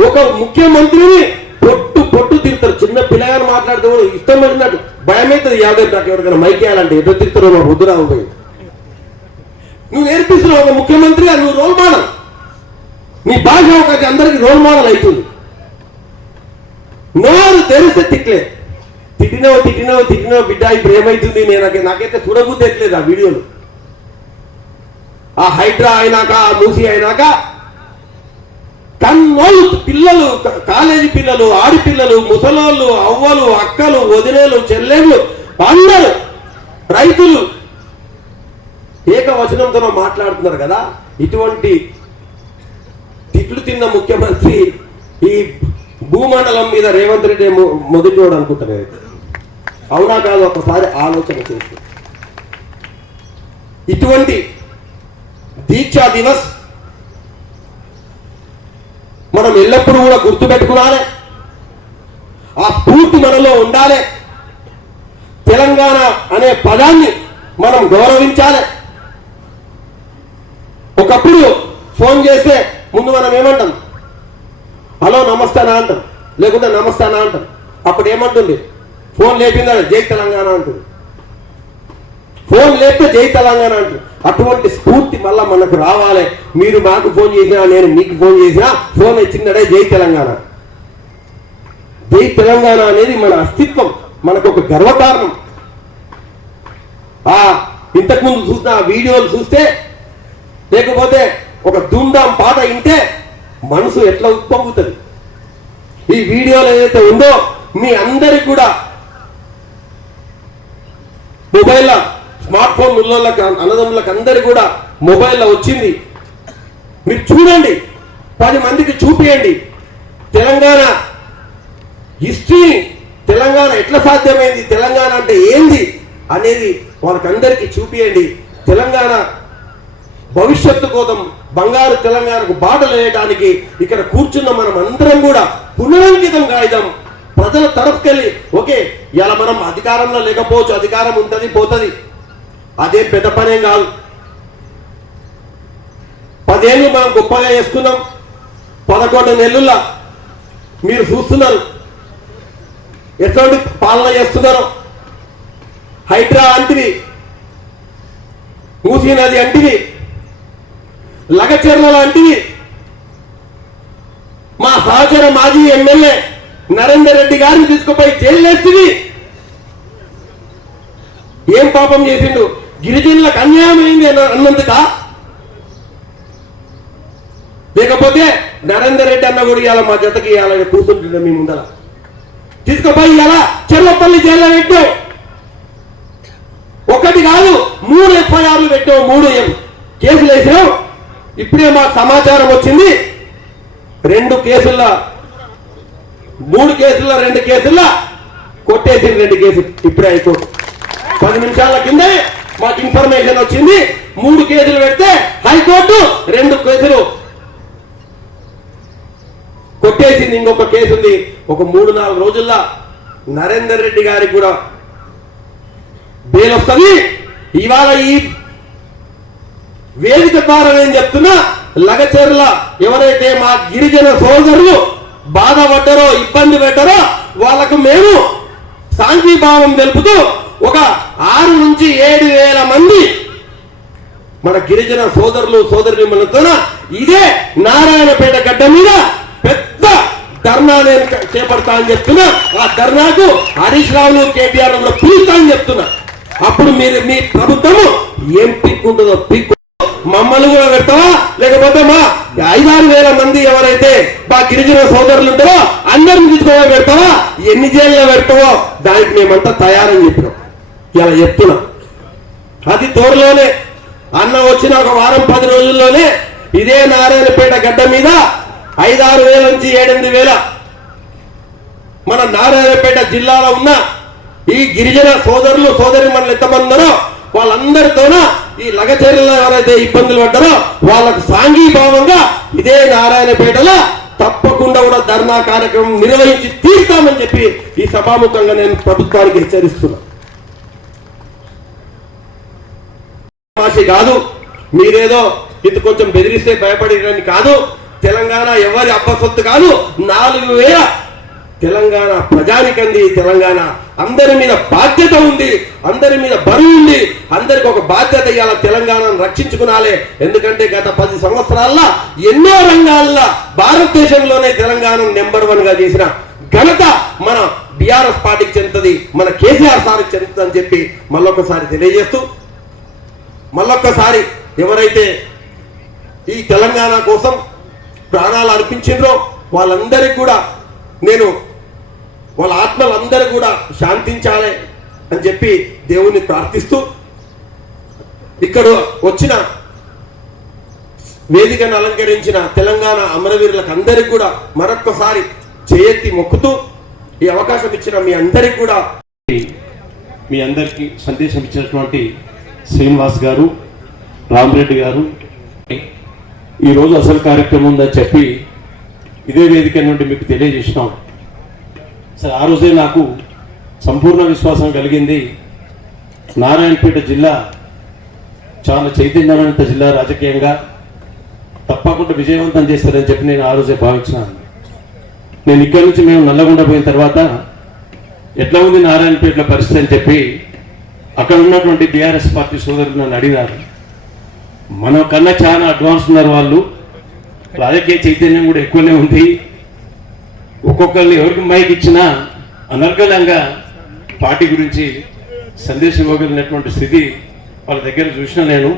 ఒక ముఖ్యమంత్రిని పొట్టు తిరుగుతారు. చిన్న పిల్లగాని మాట్లాడితే కూడా ఇష్టం వచ్చినట్టు భయం అవుతుంది. యాదవ్ నాకు ఎవరికైనా మైక్ వేయాలంటే ఎదురు తిరుగుతారో మా వద్దురా పోయి. నువ్వు నేర్పిస్తున్నావు ఒక ముఖ్యమంత్రిగా, నువ్వు రోల్ మోడల్. నీ భాష ఒక అందరికి రోల్ మోడల్ అవుతుంది. నోరు తెరిస్తే తిట్టినవు బిడ్డ ఇప్పుడు ఏమైతుంది. నాకైతే చూడబుద్ధి ఎట్లేదు ఆ వీడియోలు. ఆ హైడ్రా అయినాక, ఆ మూసి అయినాక కన్నోళ్ళు పిల్లలు, కాలేజీ పిల్లలు, ఆడిపిల్లలు, ముసలోళ్ళు, అవ్వలు, అక్కలు, వదిలేలు, చెల్లెళ్ళు, అందరూ రైతులు ఏకవచనంతో మాట్లాడుతున్నారు కదా. ఇటువంటి తిట్లు తిన్న ముఖ్యమంత్రి ఈ భూమండలం మీద రేవంత్ రెడ్డి మొదటివాడు అనుకుంటున్నారు. అవునా కాదు? ఒకసారి ఆలోచన చేసి ఇటువంటి దీక్షా దివస్ మనం ఎల్లప్పుడూ కూడా గుర్తుపెట్టుకోవాలి. ఆ స్ఫూర్తి మనలో ఉండాలి. తెలంగాణ అనే పదాన్ని మనం గౌరవించాలి. ఒకప్పుడు ఫోన్ చేస్తే ముందు మనం ఏమంటాం? హలో నమస్తానా అంటాం, లేకుంటే నమస్తానా అంటాం. అప్పుడు ఏమంటుంది? ఫోన్ లేపిందా జై తెలంగాణ అంటుంది. ఫోన్ లేపితే జై తెలంగాణ అంటుంది. అటువంటి స్ఫూర్తి మళ్ళా మనకు రావాలి. మీరు మాకు ఫోన్ చేసినా, నేను మీకు ఫోన్ చేసినా, ఫోన్ వచ్చిందడే జై తెలంగాణ. జై తెలంగాణ అనేది మన అస్తిత్వం, మనకు ఒక గర్వకారణం. ఇంతకుముందు చూసిన ఆ వీడియోలు చూస్తే, లేకపోతే ఒక ధూమ్ధాం పాట వింటే మనసు ఎట్లా ఉప్పొంగుతుంది. ఈ వీడియోలు ఏదైతే ఉందో మీ అందరికి కూడా మొబైల్లో స్మార్ట్ ఫోన్ ఉన్నోళ్ళకి అన్నదమ్ములకు అందరు కూడా మొబైల్లో వచ్చింది. మీరు చూడండి, 10 మందికి చూపియండి తెలంగాణ హిస్టరీని, తెలంగాణ ఎట్లా సాధ్యమైంది, తెలంగాణ అంటే ఏంది అనేది వాళ్ళకందరికీ చూపియండి. తెలంగాణ భవిష్యత్తు కోసం బంగారు తెలంగాణకు బాటలు వేయడానికి ఇక్కడ కూర్చున్న మనం అందరం కూడా పునరంకితం కాయిదాం. ప్రజల తరఫుకెళ్ళి ఓకే, ఇలా మనం అధికారంలో లేకపోవచ్చు, అధికారం ఉంటుంది పోతుంది, అదే పెద్ద పనేం కాదు. 10 ఏళ్ళు మనం గొప్పగా చేసుకున్నాం. 11 నెలల్లో మీరు చూస్తున్నారు ఎటువంటి పాలన చేస్తున్నారో. హైడ్రా అంటివి, మూసీ నది అంటివి, లగచెర్ల లాంటివి. మా సహచర మాజీ ఎమ్మెల్యే నరేందర్ రెడ్డి గారిని తీసుకుపోయి జైలు. ఏం పాపం చేసిండు? గిరిజనులకు అన్యాయం అయింది అన్నందుక? లేకపోతే నరేందర్ రెడ్డి అన్న కూడా ఇవాళ మా జతకి ఇవ్వాలని కూర్చుంటుండే మీ ముందర తీసుకుపోయి ఇలా చెర్లపల్లి జైల్లో పెట్టావు. 1 కాదు 3 FIRలు పెట్టావు, 3 కేసులు వేసావు. ఇప్పుడే మాకు సమాచారం వచ్చింది 2 కేసుల్లో 3 కేసుల్లో 2 కేసుల్లో కొట్టేసింది. 2 కేసులు ఇప్పుడే హైకోర్టు 10 నిమిషాల కిందే మాకు ఇన్ఫర్మేషన్ వచ్చింది. 3 కేసులు పెడితే హైకోర్టు 2 కేసులు కొట్టేసింది. ఇంకొక కేసు ఉంది. ఒక 3-4 రోజుల్లో నరేందర్ రెడ్డి గారికి కూడా బెయిల్ వస్తుంది. ఇవాళ ఈ వేదిక ద్వారా నేను చెప్తున్నా, లగచెర్ల ఎవరైతే మా గిరిజన సోదరులు బాధపడ్డారో, ఇబ్బంది పెట్టారో వాళ్ళకు మేము సాంఘీభావం తెలుపుతూ ఒక 6 నుంచి 7 వేల మంది మన గిరిజన సోదరులు సోదరులతో ఇదే నారాయణపేట గడ్డ మీద పెద్ద ధర్నా నేను చేపడతా అని చెప్తున్నా. ఆ ధర్నాకు హరీష్ రావులు కేటీఆర్ కూడా పిలుస్తా అని చెప్తున్నా. అప్పుడు మీరు మీ ప్రభుత్వము ఏం పిక్కుంటుందో పిక్కు. మమ్మల్ని కూడా పెడతావా, లేకపోతే మా 5-6 వేల మంది ఎవరైతే మా గిరిజన సోదరులు ఉంటారో అందరిని తీసుకోవా పెడతావా, ఎన్ని జైల్లో పెడతావో దానికి మేమంతా తయారని చెప్పినాం. ఇలా చెప్తున్నా. అది త్వరలోనే అన్న వచ్చిన ఒక వారం 10 రోజుల్లోనే ఇదే నారాయణపేట గడ్డ మీద 5-6 వేల నుంచి 7-8 వేల మన నారాయణపేట జిల్లాలో ఉన్న ఈ గిరిజన సోదరులు సోదరి మనలు ఎంతమంది ఉన్నారో వాళ్ళందరితోన ఈ లగచెర్లలో ఎవరైతే ఇబ్బందులు పడ్డారో వాళ్ళకు సాంఘీభావంగా ఇదే నారాయణపేటలో తప్పకుండా కూడా ధర్నా కార్యక్రమం నిర్వహించి తీరుతామని చెప్పి ఈ సభాముఖంగా నేను ప్రభుత్వానికి హెచ్చరిస్తున్నా. కాదు మీరేదో ఇది కొంచెం బెదిరిస్తే భయపడేదని కాదు. తెలంగాణ ఎవరి అబ్బసొత్తు కాదు. 4,000 తెలంగాణ ప్రజానికంది. తెలంగాణ అందరి మీద బాధ్యత ఉంది, అందరి మీద బరువు ఉంది. అందరికి ఒక బాధ్యత ఇవ్వాలి, తెలంగాణను రక్షించుకునాలే. ఎందుకంటే గత 10 సంవత్సరాల్లో ఎన్నో రంగాల్లో భారతదేశంలోనే తెలంగాణను నెంబర్ 1 గా చేసిన ఘనత మన బీఆర్ఎస్ పార్టీకి చెందుతుంది, మన కేసీఆర్ సార్కి చెందుతుంది అని చెప్పి మళ్ళొకసారి తెలియజేస్తూ, మళ్ళొక్కసారి ఎవరైతే ఈ తెలంగాణ కోసం ప్రాణాలు అర్పించిండ్రో వాళ్ళందరికీ కూడా నేను వాళ్ళ ఆత్మలందరూ కూడా శాంతించాలి అని చెప్పి దేవుణ్ణి ప్రార్థిస్తూ, ఇక్కడ వచ్చిన వేదికను అలంకరించిన తెలంగాణ అమరవీరులకు అందరికీ కూడా మరొక్కసారి చేయెత్తి మొక్కుతూ ఈ అవకాశం ఇచ్చిన మీ అందరికీ కూడా, మీ అందరికీ సందేశం ఇచ్చినటువంటి శ్రీనివాస్ గారు, రామరెడ్డి గారు, ఈరోజు అసలు కార్యక్రమం ఉందని చెప్పి ఇదే వేదిక నుండి మీకు తెలియజేసినాం. సరే, ఆ రోజే నాకు సంపూర్ణ విశ్వాసం కలిగింది. నారాయణపేట జిల్లా చాలా చైతన్యవంత జిల్లా, రాజకీయంగా తప్పకుండా విజయవంతం చేస్తారని చెప్పి నేను ఆ రోజే భావించినాను. నేను ఇక్కడి నుంచి మేము నల్లగొండ పోయిన తర్వాత ఎట్లా ఉంది నారాయణపేటలో పరిస్థితి అని చెప్పి అక్కడ ఉన్నటువంటి బీఆర్ఎస్ పార్టీ సోదరులు నన్ను అడిగినారు. మన కన్నా చాలా అడ్వాన్స్ ఉన్నారు వాళ్ళు, రాజకీయ చైతన్యం కూడా ఎక్కువనే ఉంది. ఒక్కొక్కరిని ఎవరికి మైక్ ఇచ్చినా అనర్గళంగా పార్టీ గురించి సందేశం ఇవ్వగలిగినటువంటి స్థితి వాళ్ళ దగ్గర చూసినా నేను.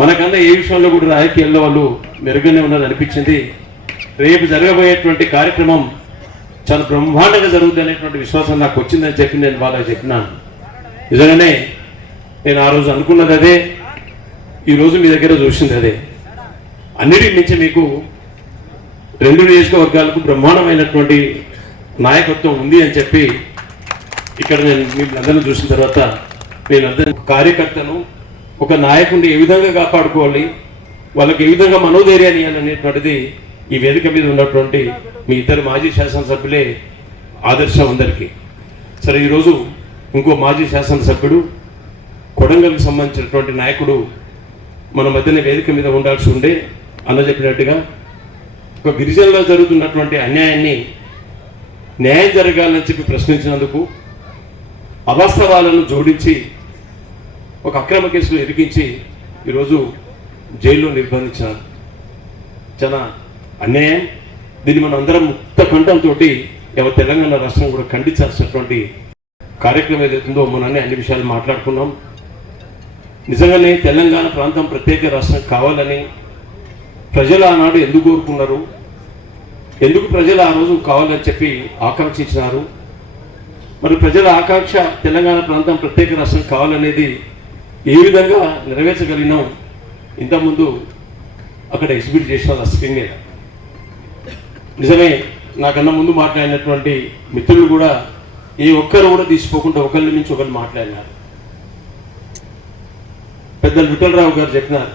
మనకన్నా ఏ విషయంలో కూడా రాజకీయాల్లో వాళ్ళు మెరుగ్గానే ఉన్నారని అనిపించింది. రేపు జరగబోయేటువంటి కార్యక్రమం చాలా బ్రహ్మాండంగా జరుగుతుంది అనేటువంటి విశ్వాసం నాకు వచ్చిందని చెప్పి నేను వాళ్ళకి చెప్పినాను. నిజంగానే నేను ఆ రోజు అనుకున్నది అదే, ఈరోజు మీ దగ్గర చూసింది అదే. అన్నిటికి మించి మీకు 2 నియోజకవర్గాలకు బ్రహ్మాండమైనటువంటి నాయకత్వం ఉంది అని చెప్పి ఇక్కడ నేను మిమ్మల్ని చూసిన తర్వాత నేను అందరూ కార్యకర్తను, ఒక నాయకుడిని ఏ విధంగా కాపాడుకోవాలి, వాళ్ళకి ఏ విధంగా మనోధైర్యాన్ని ఇవ్వాలనేటువంటిది ఈ వేదిక మీద ఉన్నటువంటి మీ ఇద్దరు మాజీ శాసనసభ్యులే ఆదర్శం అందరికీ. సరే, ఈరోజు ఇంకో మాజీ శాసనసభ్యుడు, కొడంగల్కి సంబంధించినటువంటి నాయకుడు మన మధ్యన వేదిక మీద ఉండాల్సి ఉండే, అన్న చెప్పినట్టుగా ఒక గిరిజనులో జరుగుతున్నటువంటి అన్యాయాన్ని న్యాయం జరగాలని చెప్పి ప్రశ్నించినందుకు అవాస్తవాలను జోడించి ఒక అక్రమ కేసులో ఇరికించి ఈరోజు జైల్లో నిర్బంధించారు. చాలా అన్యాయం. దీన్ని మనం అందరం ముక్త కంఠంతో తెలంగాణ రాష్ట్రం కూడా ఖండించాల్సినటువంటి కార్యక్రమం ఏదైతుందో మననే అన్ని విషయాలు మాట్లాడుకున్నాం. నిజంగానే తెలంగాణ ప్రాంతం ప్రత్యేక రాష్ట్రం కావాలని ప్రజలు ఆనాడు ఎందుకు కోరుకున్నారు, ఎందుకు ప్రజలు ఆ రోజు కావాలని చెప్పి ఆకాంక్షించినారు, మరి ప్రజల ఆకాంక్ష తెలంగాణ ప్రాంతం ప్రత్యేక రాష్ట్రం కావాలనేది ఏ విధంగా నెరవేర్చగలిగినాం ఇంతకుముందు అక్కడ ఎగ్జిబిట్ చేసిన స్క్రీన్. నిజమే, నాకన్నా ముందు మాట్లాడినటువంటి మిత్రులు కూడా ఏ ఒక్కరు కూడా తీసుకోకుండా ఒకరి నుంచి ఒకరు మాట్లాడినారు. పెద్దలు విఠలరావు గారు చెప్పినారు,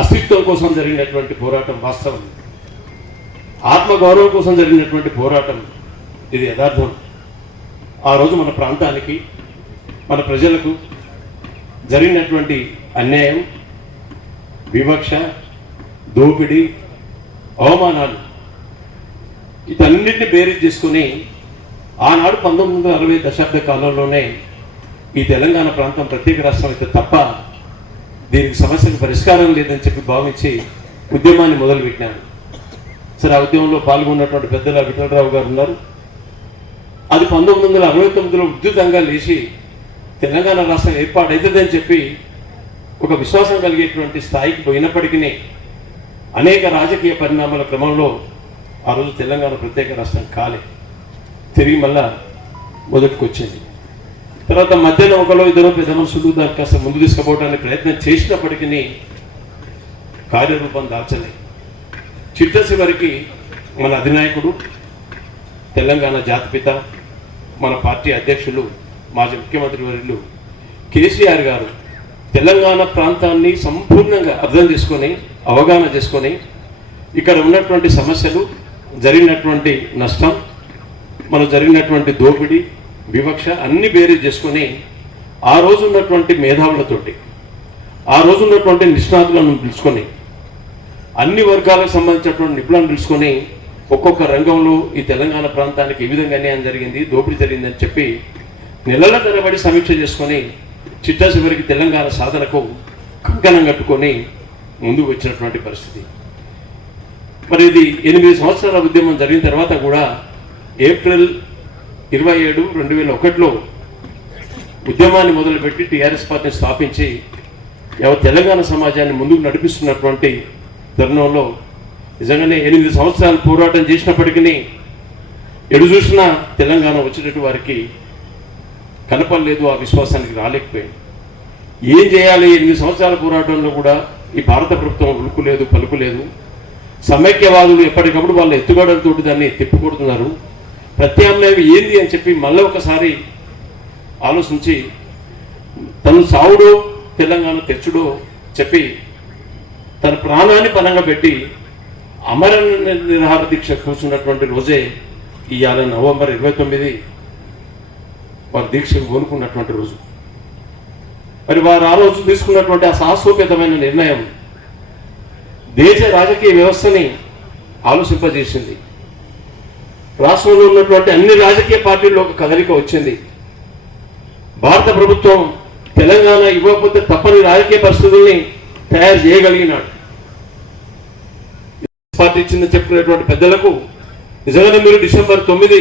అస్తిత్వం కోసం జరిగినటువంటి పోరాటం వాస్తవం, ఆత్మగౌరవం కోసం జరిగినటువంటి పోరాటం ఇది యథార్థం. ఆ రోజు మన ప్రాంతానికి, మన ప్రజలకు జరిగినటువంటి అన్యాయం, వివక్ష, దోపిడీ, అవమానాలు వీటన్నిటిని బేరీజ్ చేసుకుని ఆనాడు 1960 దశాబ్ద కాలంలోనే ఈ తెలంగాణ ప్రాంతం ప్రత్యేక రాష్ట్రం అయితే తప్ప దీనికి సమస్యకు పరిష్కారం లేదని చెప్పి భావించి ఉద్యమాన్ని మొదలుపెట్టినారు. సరే, ఆ ఉద్యమంలో పాల్గొన్నటువంటి పెద్దల విఠలరావు గారు ఉన్నారు. అది 1969లో ఉద్యుతంగా లేచి తెలంగాణ రాష్ట్రం ఏర్పాటవుతుందని చెప్పి ఒక విశ్వాసం కలిగేటువంటి స్థాయికి పోయినప్పటికీ అనేక రాజకీయ పరిణామాల క్రమంలో ఆ రోజు తెలంగాణ ప్రత్యేక రాష్ట్రం కాలే, తిరిగి మళ్ళా మొదటికి వచ్చింది. తర్వాత మధ్యలో ఒకలో ఇద్దరు పెద్ద మనుషులు దాన్ని కాస్త ముందు తీసుకుపోవడానికి ప్రయత్నం చేసినప్పటికీ కార్యరూపం దాల్చలే. చిట్ట మన అధినాయకుడు, తెలంగాణ జాతిపిత, మన పార్టీ అధ్యక్షులు, మాజీ ముఖ్యమంత్రి వర్యులు కేసీఆర్ గారు తెలంగాణ ప్రాంతాన్ని సంపూర్ణంగా అర్థం చేసుకొని, అవగాహన చేసుకొని, ఇక్కడ ఉన్నటువంటి సమస్యలు, జరిగినటువంటి నష్టం, మనకు జరిగినటువంటి దోపిడీ, వివక్ష అన్ని బేరీజ్ చేసుకొని ఆ రోజు ఉన్నటువంటి మేధావులతోటి, ఆ రోజు ఉన్నటువంటి నిష్ణాతులను పిలుచుకొని, అన్ని వర్గాలకు సంబంధించినటువంటి నిపుణులను పిలుచుకొని ఒక్కొక్క రంగంలో ఈ తెలంగాణ ప్రాంతానికి ఏ విధంగా అన్యాయం జరిగింది, దోపిడీ జరిగిందని చెప్పి నెలల తరబడి సమీక్ష చేసుకొని చిట్ట చివరికి తెలంగాణ సాధనకు కంకణం కట్టుకొని ముందుకు వచ్చినటువంటి పరిస్థితి. మరి ఇది 8 సంవత్సరాల ఉద్యమం జరిగిన తర్వాత కూడా ఏప్రిల్ 27, 2001లో ఉద్యమాన్ని మొదలుపెట్టి టీఆర్ఎస్ పార్టీని స్థాపించి తెలంగాణ సమాజాన్ని ముందుకు నడిపిస్తున్నటువంటి తరుణంలో నిజంగానే 8 సంవత్సరాలు పోరాటం చేసినప్పటికీ ఎడు చూసినా తెలంగాణ వచ్చేటట్టు వారికి కనపడలేదు, ఆ విశ్వాసానికి రాలేకపోయింది. ఏం చేయాలి? 8 సంవత్సరాల పోరాటంలో కూడా ఈ భారత ప్రభుత్వం ఉలుకులేదు, పలుకులేదు. సమైక్యవాదులు ఎప్పటికప్పుడు వాళ్ళ ఎత్తుగడలతో దాన్ని తిప్పికొడుతున్నారు. ప్రత్యామ్నాయం ఏంది అని చెప్పి మళ్ళీ ఒకసారి ఆలోచించి తను సావుడో తెలంగాణ తెచ్చుడో చెప్పి తన ప్రాణాన్ని పనంగా పెట్టి అమర నిరాహార దీక్ష కూర్చున్నటువంటి రోజే ఇవాళ నవంబర్ 29 వారి దీక్షకు కోనుకున్నటువంటి రోజు. మరి వారు ఆ రోజు తీసుకున్నటువంటి ఆ సాహసోపేతమైన నిర్ణయం దేశ రాజకీయ వ్యవస్థని ఆలోచింపజేసింది. రాష్ట్రంలో ఉన్నటువంటి అన్ని రాజకీయ పార్టీల్లో ఒక కదలిక వచ్చింది. భారత ప్రభుత్వం తెలంగాణ ఇవ్వకపోతే తప్పని రాజకీయ పరిస్థితుల్ని తయారు చేయగలిగినాడు. పార్టీ ఇచ్చిందని చెప్పుకునేటువంటి పెద్దలకు నిజంగానే మీరు డిసెంబర్ 9,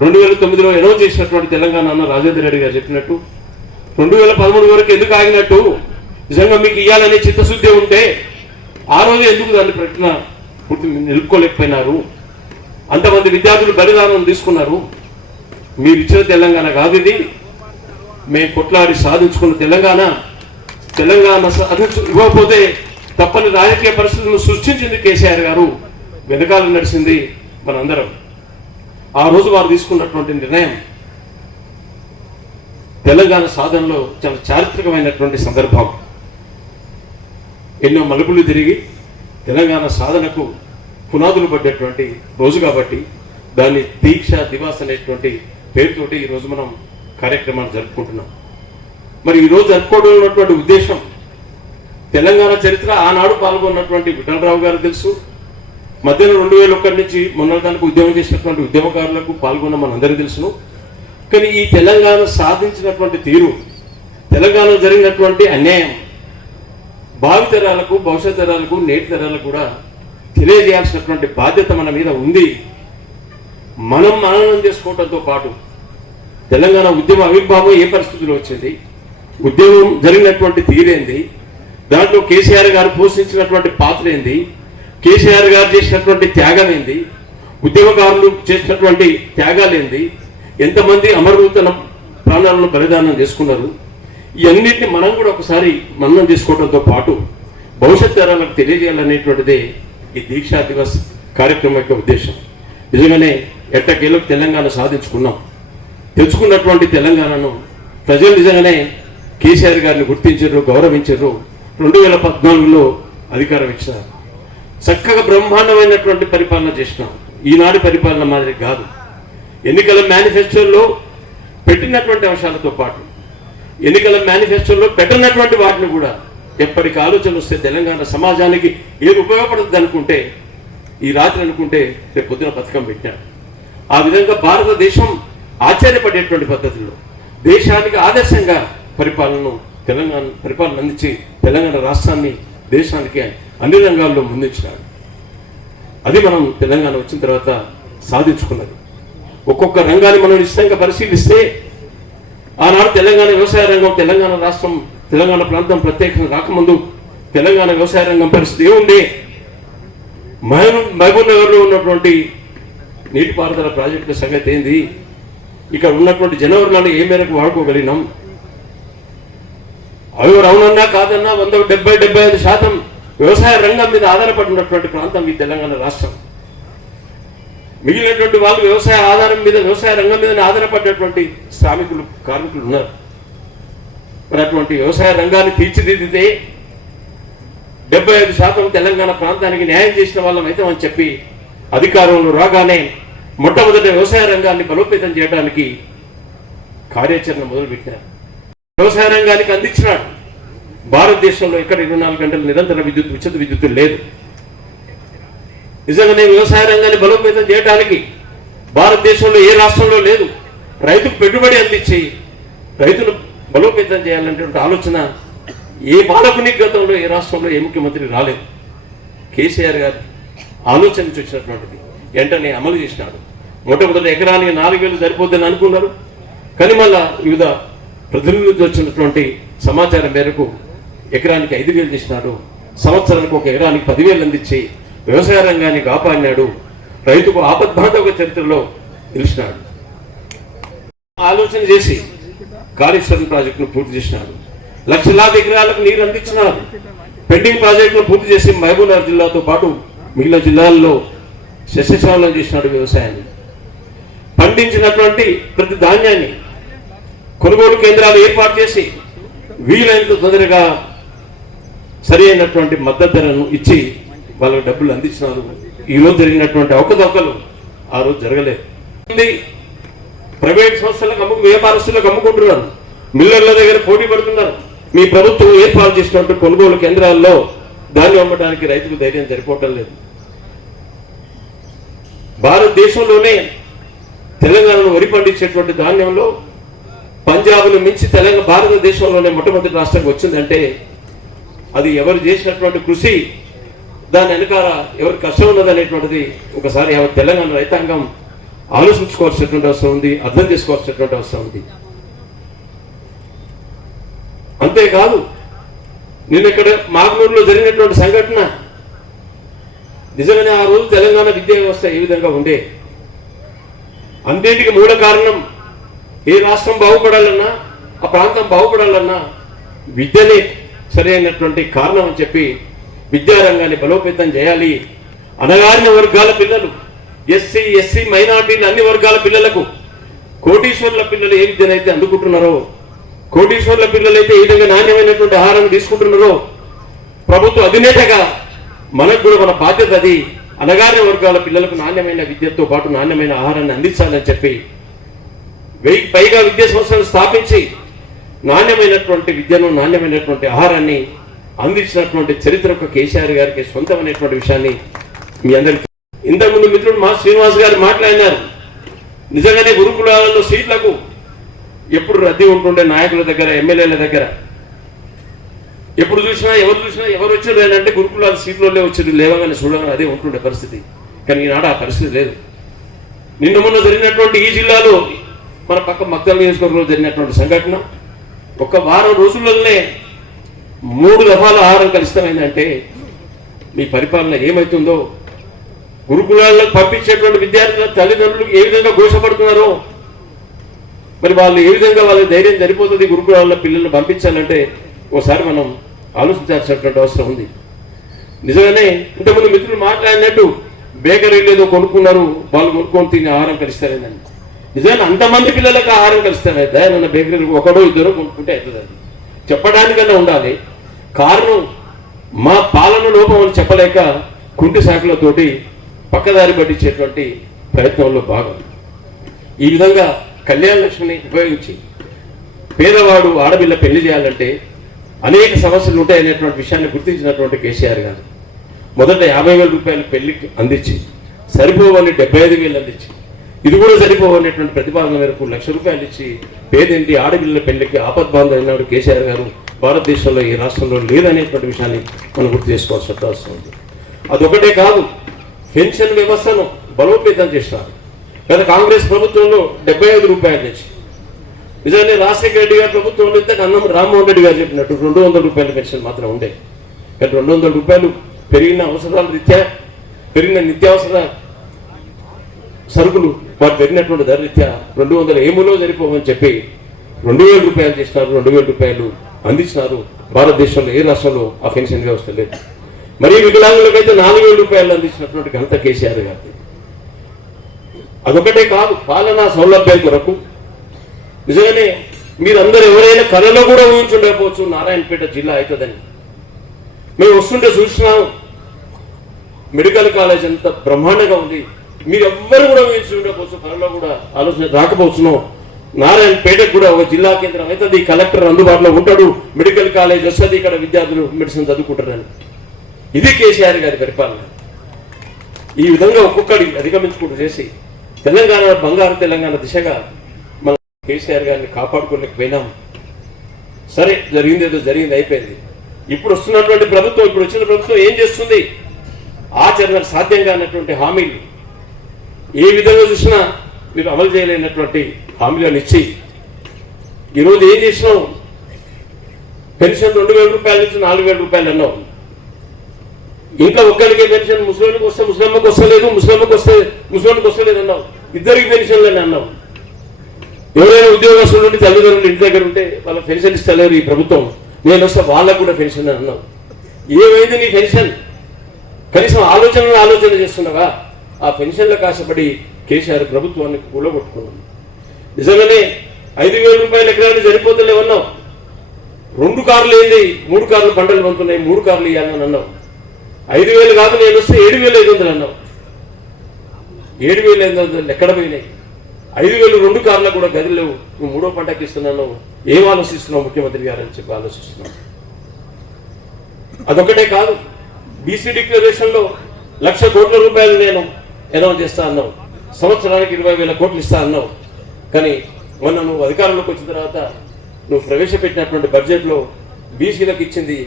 2009లో అనౌన్స్ చేసినటువంటి తెలంగాణ అన్న రాజేంద్ర రెడ్డి గారు చెప్పినట్టు 2013 వరకు ఎందుకు ఆగినట్టు? నిజంగా మీకు ఇవ్వాలనే చిత్తశుద్ధి ఉంటే ఆ రోజు ఎందుకు దాన్ని ప్రకటన నిలుపుకోలేకపోయినారు? అంతమంది విద్యార్థులు బలిదానం తీసుకున్నారు. మీరు ఇచ్చిన తెలంగాణ కాదు ఇది, మేము కొట్లాడి సాధించుకున్న తెలంగాణ ఇవ్వకపోతే తప్పని రాజకీయ పరిస్థితులను సృష్టించింది కేసీఆర్ గారు, వెనకాల నడిచింది మనందరం. ఆ రోజు వారు తీసుకున్నటువంటి నిర్ణయం తెలంగాణ సాధనలో చాలా చారిత్రకమైనటువంటి సందర్భం. ఎన్నో మలుపులు తిరిగి తెలంగాణ సాధనకు పునాదులు పడ్డటువంటి రోజు కాబట్టి దాన్ని దీక్ష దివాస్ అనేటువంటి పేరుతోటి ఈరోజు మనం కార్యక్రమాన్ని జరుపుకుంటున్నాం. మరి ఈరోజు జరుపుకోవడం ఉన్నటువంటి ఉద్దేశం, తెలంగాణ చరిత్ర ఆనాడు పాల్గొన్నటువంటి విఠలరావు గారు తెలుసు, మధ్యలో 2001 నుంచి మొన్నదానికి ఉద్యమం చేసినటువంటి ఉద్యమకారులకు పాల్గొన్న మనందరికీ తెలుసును. కానీ ఈ తెలంగాణ సాధించినటువంటి తీరు, తెలంగాణలో జరిగినటువంటి అన్యాయం భావితరాలకు, భవిష్యత్ తరాలకు, నేటి తరాలకు కూడా తెలియజేయాల్సినటువంటి బాధ్యత మన మీద ఉంది. మనం మననం చేసుకోవడంతో పాటు తెలంగాణ ఉద్యమ ఆవిర్భావం ఏ పరిస్థితిలో వచ్చింది, ఉద్యమం జరిగినటువంటి తీరేంది, దాంట్లో కేసీఆర్ గారు పోషించినటువంటి పాత్ర ఏంది, కేసీఆర్ గారు చేసినటువంటి త్యాగం ఏంది, ఉద్యమకారులు చేసినటువంటి త్యాగాలేంది, ఎంతమంది అమరవీరుల ప్రాణాలను బలిదానం చేసుకున్నారు, ఇవన్నిటిని మనం కూడా ఒకసారి మననం చేసుకోవడంతో పాటు భవిష్యత్ తరాలకు తెలియజేయాలనేటువంటిదే ఈ దీక్షా దివస్ కార్యక్రమం యొక్క ఉద్దేశం. నిజంగానే ఎట్టకేలకు తెలంగాణ సాధించుకున్నాం. తెచ్చుకున్నటువంటి తెలంగాణను ప్రజలు నిజంగానే కేసీఆర్ గారిని గుర్తించారు, గౌరవించారు. 2014లో అధికారం ఇచ్చినారు. చక్కగా బ్రహ్మాండమైనటువంటి పరిపాలన చేసినాం. ఈనాడు పరిపాలన మాదిరి కాదు. ఎన్నికల మేనిఫెస్టోలో పెట్టినటువంటి అంశాలతో పాటు ఎన్నికల మేనిఫెస్టోలో పెట్టినటువంటి వాటిని కూడా ఎప్పటికి ఆలోచన వస్తే తెలంగాణ సమాజానికి ఏది ఉపయోగపడుతుంది అనుకుంటే, ఈ రాత్రి అనుకుంటే రేపు పొద్దున పథకం పెట్టాడు. ఆ విధంగా భారతదేశం ఆశ్చర్యపడేటువంటి పద్ధతిలో దేశానికి ఆదర్శంగా పరిపాలన అందించి తెలంగాణ రాష్ట్రాన్ని దేశానికి అన్ని రంగాల్లో ముందుంచినాడు. అది మనం తెలంగాణ వచ్చిన తర్వాత సాధించుకున్నది. ఒక్కొక్క రంగాన్ని మనం నిశ్చితంగా పరిశీలిస్తే ఆనాడు తెలంగాణ వ్యవసాయ రంగం, తెలంగాణ రాష్ట్రం, తెలంగాణ ప్రాంతం ప్రత్యేకంగా రాకముందు తెలంగాణ వ్యవసాయ రంగం పరిస్థితి ఏముంది? మహబూబ్ నగర్లో ఉన్నటువంటి నీటిపారుదల ప్రాజెక్టుల సంగతి ఏంది? ఇక్కడ ఉన్నటువంటి జనవరులను ఏ మేరకు వాడుకోగలిగినాం? అవి అవునన్నా కాదన్నా 170-75% వ్యవసాయ రంగం మీద ఆధారపడినటువంటి ప్రాంతం ఈ తెలంగాణ రాష్ట్రం. మిగిలినటువంటి వాళ్ళు వ్యవసాయ రంగం మీద ఆధారపడినటువంటి శ్రామికులు, కార్మికులు ఉన్నారు. మరి అటువంటి వ్యవసాయ రంగాన్ని తీర్చిదిద్దితే 75% తెలంగాణ ప్రాంతానికి న్యాయం చేసిన వాళ్ళం అయితే అని చెప్పి అధికారంలో రాగానే మొట్టమొదటి వ్యవసాయ రంగాన్ని బలోపేతం చేయడానికి కార్యాచరణ మొదలుపెట్టినారు. వ్యవసాయ రంగానికి అందించినాడు. భారతదేశంలో ఎక్కడ 24 గంటలు నిరంతర ఉచిత విద్యుత్ లేదు. నిజంగానే వ్యవసాయ రంగాన్ని బలోపేతం చేయడానికి భారతదేశంలో ఏ రాష్ట్రంలో లేదు. రైతుకు పెట్టుబడి అందించి రైతును బలోపేతం చేయాలనేటువంటి ఆలోచన ఏ పాలకుని గతంలో ఏ రాష్ట్రంలో ఏ ముఖ్యమంత్రి రాలేదు. కేసీఆర్ గారు ఆలోచన నుంచి వచ్చినటువంటిది వెంటనే అమలు చేసినాడు. మొట్టమొదటి ఎకరానికి 4,000 సరిపోద్దని అనుకున్నారు. కానీ మళ్ళా వివిధ ప్రతినిధులు వచ్చినటువంటి సమాచారం మేరకు ఎకరానికి 5,000 చేసినాడు. సంవత్సరానికి ఒక ఎకరానికి 10,000 అందించి వ్యవసాయ రంగాన్ని కాపాడినాడు. రైతుకు ఆపద్బాంధవ చరిత్రలో నిలిచినాడు. ఆలోచన చేసి కాళేశ్వరం ప్రాజెక్టును పూర్తి చేసినాడు. లక్షలాది ఎకరాలకు నీరు అందించినారు. పెండింగ్ ప్రాజెక్టును పూర్తి చేసి మహబూబ్నగర్ జిల్లాతో పాటు మిగిలిన జిల్లాల్లో సస్యశ్యామలం చేసినాడు. వ్యవసాయాన్ని పండించినటువంటి ప్రతి ధాన్యాన్ని కొనుగోలు కేంద్రాలు ఏర్పాటు చేసి వీలైనంత తొందరగా సరి అయినటువంటి మద్దతు ధరను ఇచ్చి వాళ్ళకు డబ్బులు అందించినారు. ఈరోజు జరిగినటువంటి అవకతవకలు ఆ రోజు జరగలేదు. ప్రైవేట్ సంస్థలకు వ్యాపారస్తులకు అమ్ముకుంటున్నారు. మిల్లర్ల దగ్గర పోటీ పడుతున్నారు. మీ ప్రభుత్వం ఏర్పాటు చేసినటువంటి కొనుగోలు కేంద్రాల్లో ధాన్యం అమ్మడానికి రైతుకు ధైర్యం సరిపోవటం లేదు. భారతదేశంలోనే తెలంగాణలో వరి పండించేటువంటి ధాన్యంలో పంజాబ్ను మించి భారతదేశంలోనే మొట్టమొదటి రాష్ట్రంగా వచ్చిందంటే అది ఎవరు చేసినటువంటి కృషి, దాని వెనకాల ఎవరు కష్టం ఉన్నదనేటువంటిది ఒకసారి తెలంగాణ రైతాంగం ఆలోచించుకోవాల్సినటువంటి అవసరం ఉంది, అర్థం చేసుకోవాల్సినటువంటి అవసరం ఉంది. అంతేకాదు నిన్న ఇక్కడ మాగ్నూరులో జరిగినటువంటి సంఘటన నిజంగానే ఆ రోజు తెలంగాణ విద్యా వ్యవస్థ ఏ విధంగా ఉండే, అంతేంటికి మూల కారణం ఏ రాష్ట్రం బాగుపడాలన్నా ఆ ప్రాంతం బాగుపడాలన్నా విద్యనే సరైనటువంటి కారణం అని చెప్పి విద్యారంగాన్ని బలోపేతం చేయాలి. అనగారిన వర్గాల పిల్లలు, ఎస్సీ మైనార్టీలు అన్ని వర్గాల పిల్లలకు, కోటీశ్వర్ల పిల్లలు ఏ విద్యనైతే అందుకుంటున్నారో, కోటీశ్వర్ల పిల్లలైతే ఏ విధంగా నాణ్యమైనటువంటి ఆహారాన్ని తీసుకుంటున్నారో, ప్రభుత్వ అధినేతగా మనకు కూడా మన బాధ్యత అది. అనగారిన వర్గాల పిల్లలకు నాణ్యమైన విద్యతో పాటు నాణ్యమైన ఆహారాన్ని అందించాలని చెప్పి 1000కి పైగా విద్యా సంస్థలు స్థాపించి నాణ్యమైనటువంటి విద్యను, నాణ్యమైనటువంటి ఆహారాన్ని అందించినటువంటి చరిత్ర ఒక కేసీఆర్ గారికి సొంతమైనటువంటి విషయాన్ని మీ అందరికీ ఇంతకుముందు మిత్రుడు మా శ్రీనివాస్ గారు మాట్లాడినారు. నిజంగానే గురుకులాలలో సీట్లకు ఎప్పుడు రద్దీ ఉంటుండే, నాయకుల దగ్గర, ఎమ్మెల్యేల దగ్గర. ఎప్పుడు చూసినా ఎవరు వచ్చారు అంటే గురుకులాల సీట్లలో వచ్చారు, లేవగానే చూడగానే అదే ఉంటుండే పరిస్థితి. కానీ ఈనాడు ఆ పరిస్థితి లేదు. నిన్న మొన్న జరిగినటువంటి ఈ జిల్లాలో మన పక్క మక్తల్ నియోజకవర్గంలో జరిగినటువంటి సంఘటన, ఒక వారం రోజుల్లోనే 3 దఫాల ఆహారం కలుషితమైందంటే మీ పరిపాలన ఏమవుతుందో, గురుకులాలకు పంపించేటువంటి విద్యార్థుల తల్లిదండ్రులకు ఏ విధంగా ఘోషపడుతున్నారో, మరి వాళ్ళు ఏ విధంగా వాళ్ళ ధైర్యం సరిపోతుంది గురుకులాల పిల్లల్ని పంపించాలంటే ఒకసారి మనం ఆలోచించాల్సినటువంటి అవసరం ఉంది. నిజంగానే ఇంతకుముందు మిత్రులు మాట్లాడినట్టు బేకరీలు ఏదో కొనుక్కున్నారు, వాళ్ళు కొనుక్కొని తిని ఆహారం కలుస్తారేందని. నిజంగా అంతమంది పిల్లలకు ఆహారం కలుస్తారైతే మన బేకరీలకు ఒకడో ఇద్దరు కొనుక్కుంటే అవుతుంది. అది చెప్పడానికన్నా ఉండాలి. కారణం మా పాలన లోపం అని చెప్పలేక కుంటి శాఖలతోటి పక్కదారి పట్టించేటువంటి ప్రయత్నంలో భాగం. ఈ విధంగా కళ్యాణ లక్ష్మిని ఉపయోగించి పేదవాడు ఆడపిల్ల పెళ్లి చేయాలంటే అనేక సమస్యలు ఉంటాయనేటువంటి విషయాన్ని గుర్తించినటువంటి కేసీఆర్ గారు మొదట 50,000 రూపాయలు పెళ్లికి అందించి, సరిపోవని 75,000 అందించి, ఇది కూడా సరిపోవనేటువంటి ప్రతిపాదన మేరకు 1,00,000 రూపాయలు ఇచ్చి పేదింటి ఆడపిల్లల పెళ్లికి ఆపద్బాంధ అయినాడు కేసీఆర్ గారు. భారతదేశంలో ఈ రాష్ట్రంలో లేదనేటువంటి విషయాన్ని మనం గుర్తు చేసుకోవాల్సిన అవసరం ఉంది. అదొకటే కాదు, పెన్షన్ వ్యవస్థను బలోపేతం చేసినారు. గత కాంగ్రెస్ ప్రభుత్వంలో 75 రూపాయలు నుంచి, నిజంగానే రాజశేఖర రెడ్డి గారి ప్రభుత్వంలో ఇంతకు అన్నం రామ్మోహన్ రెడ్డి గారు చెప్పినట్టు 200 రూపాయల పెన్షన్ మాత్రం ఉండే. కానీ 200 రూపాయలు పెరిగిన అవసరాల రీత్యా, పెరిగిన నిత్యావసర సరుకులు వారు పెరిగినటువంటి ధర రీత్యా 200 ఏములో సరిపోవని చెప్పి 2,000 రూపాయలు చేసినారు, 2,000 రూపాయలు అందించినారు. భారతదేశంలో ఏ రాష్ట్రంలో ఆ పెన్షన్ వ్యవస్థ లేదు. మరి వికలాంగులకైతే 4,000 రూపాయలు అందించినటువంటి ఘనత కేసీఆర్ గారి. అదొకటే కాదు, పాలనా సౌలభ్యం కొరకు నిజంగానే మీరందరూ ఎవరైనా కళలో కూడా ఊహించుండకపోవచ్చు నారాయణపేట జిల్లా అవుతుందని. మేము వస్తుంటే చూసినాం, మెడికల్ కాలేజ్ ఎంత బ్రహ్మాండంగా ఉంది. మీరు ఎవ్వరు కూడా ఊహించుండకపోవచ్చు, కళలో కూడా ఆలోచన రాకపోవచ్చును. నారాయణపేటకు కూడా ఒక జిల్లా కేంద్రం అవుతుంది, కలెక్టర్ అందుబాటులో ఉంటాడు, మెడికల్ కాలేజ్ వస్తుంది, ఇక్కడ విద్యార్థులు మెడిసిన్ చదువుకుంటారని. ఇది కేసీఆర్ గారి పరిపాలన. ఈ విధంగా ఒక్కొక్కటి అధిగమించుకుంటూ చేసి తెలంగాణ బంగారు తెలంగాణ దిశగా మనం కేసీఆర్ గారిని కాపాడుకోలేకపోయినాం. సరే, జరిగిందేదో జరిగింది, అయిపోయింది. ఇప్పుడు వస్తున్నటువంటి ప్రభుత్వం, ఇప్పుడు వచ్చిన ప్రభుత్వం ఏం చేస్తుంది? ఆచరణ సాధ్యంగా అన్నటువంటి హామీలు ఏ విధంగా చూసినా మీరు అమలు చేయలేనటువంటి హామీలను ఇచ్చి ఈరోజు ఏం చేసినావు? పెన్షన్ 2,000 రూపాయల నుంచి 4,000 రూపాయలు అన్నావు. ఇంట్లో ఒక్కరికే పెన్షన్, ముస్లింకి వస్తే ముస్లింకి వస్తలేదు, ముస్లింకి వస్తే ముస్లింకి వస్తలేదు అన్నావు. ఇద్దరికి పెన్షన్లని అన్నావు. ఎవరైనా ఉద్యోగస్తులు ఉండి తల్లిదండ్రులు ఇంటి దగ్గర ఉంటే వాళ్ళ పెన్షన్ ఇస్తలేరు ఈ ప్రభుత్వం, నేను వస్తే వాళ్ళకు కూడా పెన్షన్ అని అన్నావు. ఏమైంది నీ పెన్షన్? కనీసం ఆలోచన చేస్తున్నావా? ఆ పెన్షన్లకు ఆశపడి కేసీఆర్ ప్రభుత్వాన్ని కూలగొట్టుకున్నాం. నిజంగానే 5,000 రూపాయల ఎకరాలు సరిపోతలేవన్నావు. 2 కార్లు ఏంది, 3 కార్లు బండలు పంపుతున్నాయి, 3 కార్లు ఇవ్వాలని అన్నావు. 5,000 కాదు, నేను వస్తే 7,500 అన్నావు. 7,500 ఎక్కడ పోయినాయి? 5,000 2 కార్లకు కూడా గది లేవు. నువ్వు 3వ పంటకి ఇస్తున్నాను. ఏం ఆలోచిస్తున్నావు ముఖ్యమంత్రి గారు అని చెప్పి ఆలోచిస్తున్నావు. అదొకటే కాదు, బీసీ డిక్లరేషన్లో 1,00,000 కోట్ల రూపాయలు నేను అనౌన్స్ చేస్తా అన్నావు. సంవత్సరానికి 20,000 కోట్లు ఇస్తా అన్నావు. కానీ మొన్న నువ్వు అధికారంలోకి వచ్చిన తర్వాత నువ్వు ప్రవేశపెట్టినటువంటి బడ్జెట్లో బీసీలకు ఇచ్చింది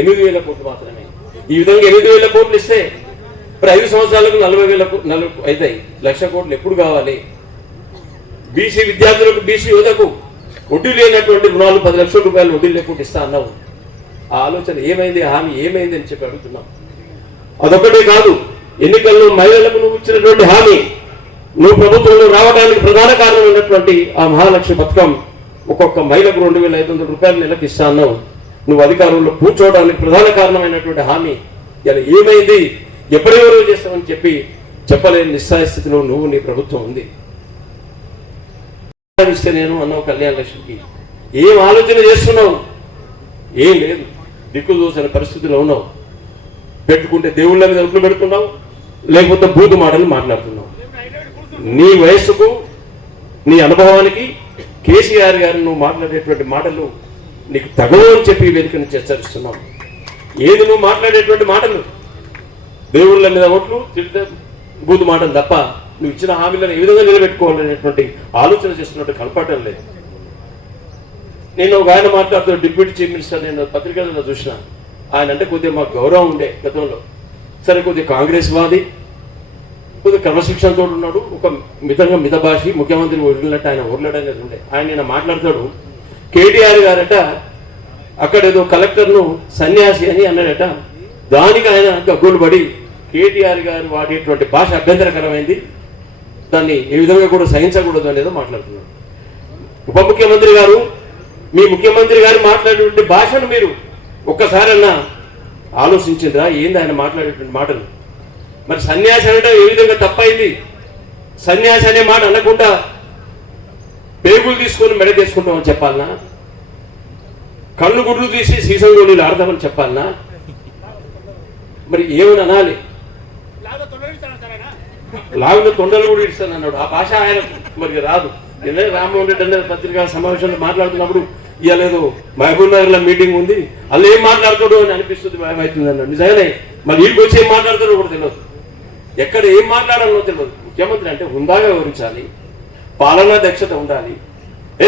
8,000 కోట్లు మాత్రమే. ఈ విధంగా 8,000 కోట్లు ఇస్తే మరి 5 సంవత్సరాలకు 40,000 అవుతాయి. 1,00,000 కోట్లు ఎప్పుడు కావాలి? బీసీ విద్యార్థులకు, బీసీ యువతకు వడ్డీ లేనటువంటి రుణాలు 10 లక్షల రూపాయలు వడ్డీ లేకుండా ఇస్తా అన్నావు. ఆ ఆలోచన ఏమైంది? హామీ ఏమైంది అని చెప్పి అడుగుతున్నాం. అదొకటే కాదు, ఎన్నికల్లో మహిళలకు నువ్వు ఇచ్చినటువంటి హామీ నువ్వు ప్రభుత్వంలో రావడానికి ప్రధాన కారణమైనటువంటి ఆ మహాలక్ష్మి పథకం ఒక్కొక్క మహిళకు 2,500 రూపాయలు నెలకు ఇస్తా అన్నావు. నువ్వు అధికారంలో కూర్చోవడానికి ప్రధాన కారణమైనటువంటి హామీ ఇలా ఏమైంది, ఎప్పుడెవరో చేస్తామని చెప్పలేని నిస్సాయ స్థితిలో నువ్వు నీ ప్రభుత్వం ఉంది. ఇస్తే నేను అన్నావు కళ్యాణ లక్ష్మికి, ఏం ఆలోచన చేస్తున్నావు? ఏం లేదు, దిక్కు దోసిన పరిస్థితిలో ఉన్నావు. పెట్టుకుంటే దేవుళ్ళ మీద ఒట్లు పెడుతున్నావు, లేకపోతే బూతు మాటలు మాట్లాడుతున్నావు. నీ వయస్సుకు నీ అనుభవానికి కేసీఆర్ గారు నువ్వు మాట్లాడేటువంటి మాటలు నీకు తగవు అని చెప్పి వేదిక నుంచి హెచ్చరిస్తున్నావు. ఏది నువ్వు మాట్లాడేటువంటి మాటలు దేవుళ్ళ మీద ఓట్లు తిరిగితే బూతు మాటలు తప్ప నువ్వు ఇచ్చిన హామీలను ఏ విధంగా నిలబెట్టుకోవాలనేటువంటి ఆలోచన చేస్తున్నట్టు కనపడటం లేదు. నేను ఒక ఆయన మాట్లాడుతూ డిప్యూటీ చీఫ్ మినిస్టర్ నేను పత్రికలలో చూసిన, ఆయన అంటే కొద్దిగా మాకు గౌరవం ఉండే గతంలో. సరే కొద్దిగా కాంగ్రెస్ వాది, కొద్దిగా క్రమశిక్షణతో ఉన్నాడు, ఒక మితభాషి, ముఖ్యమంత్రిని వదిలినట్టు ఆయన ఊర్లాడనేది ఉండే. ఆయన నేను మాట్లాడతాడు, కేటీఆర్ గారట అక్కడ ఏదో కలెక్టర్ను సన్యాసి అని అన్నాడట. దానికి ఆయన గగ్గోలు పడి కేటీఆర్ గారు వాడేటువంటి భాష అభ్యంతరకరమైంది, దాన్ని ఏ విధంగా కూడా సహించకూడదు అనేదో మాట్లాడుతున్నారు. ఉప ముఖ్యమంత్రి గారు, మీ ముఖ్యమంత్రి గారు మాట్లాడేటువంటి భాషను మీరు ఒక్కసారన్నా ఆలోచించిందా? ఏంది ఆయన మాట్లాడేటువంటి మాటలు? మరి సన్యాసి అనడం ఏ విధంగా తప్పైంది? సన్యాసి అనే మాట అనకుండా పేగులు తీసుకొని మెడ తీసుకుంటామని చెప్పాలనా? కళ్ళు గుడ్లు తీసి సీసం గోళీలు ఆడతామని చెప్పాలనా? మరి ఏమని అనాలి? లాగులో తొండలు కూడా ఇస్తాను అన్నాడు. ఆ భాష ఆయన మరి రాదు. నిన్నే రామ్మోహన్ రెడ్డి అనేది పత్రికా సమావేశంలో మాట్లాడుతున్నప్పుడు ఇవ్వలేదు మహబూబ్ నగర్ లో మీటింగ్ ఉంది, అలా ఏం మాట్లాడతాడు అని అనిపిస్తుంది, భయమవుతుంది అన్నాడు. నిజంగానే మరి వీళ్ళకి వచ్చి ఏం మాట్లాడతాడో కూడా తెలియదు, ఎక్కడ ఏం మాట్లాడాలో తెలియదు. ముఖ్యమంత్రి అంటే హుందాగా వివరించాలి, పాలనా దక్షత ఉండాలి.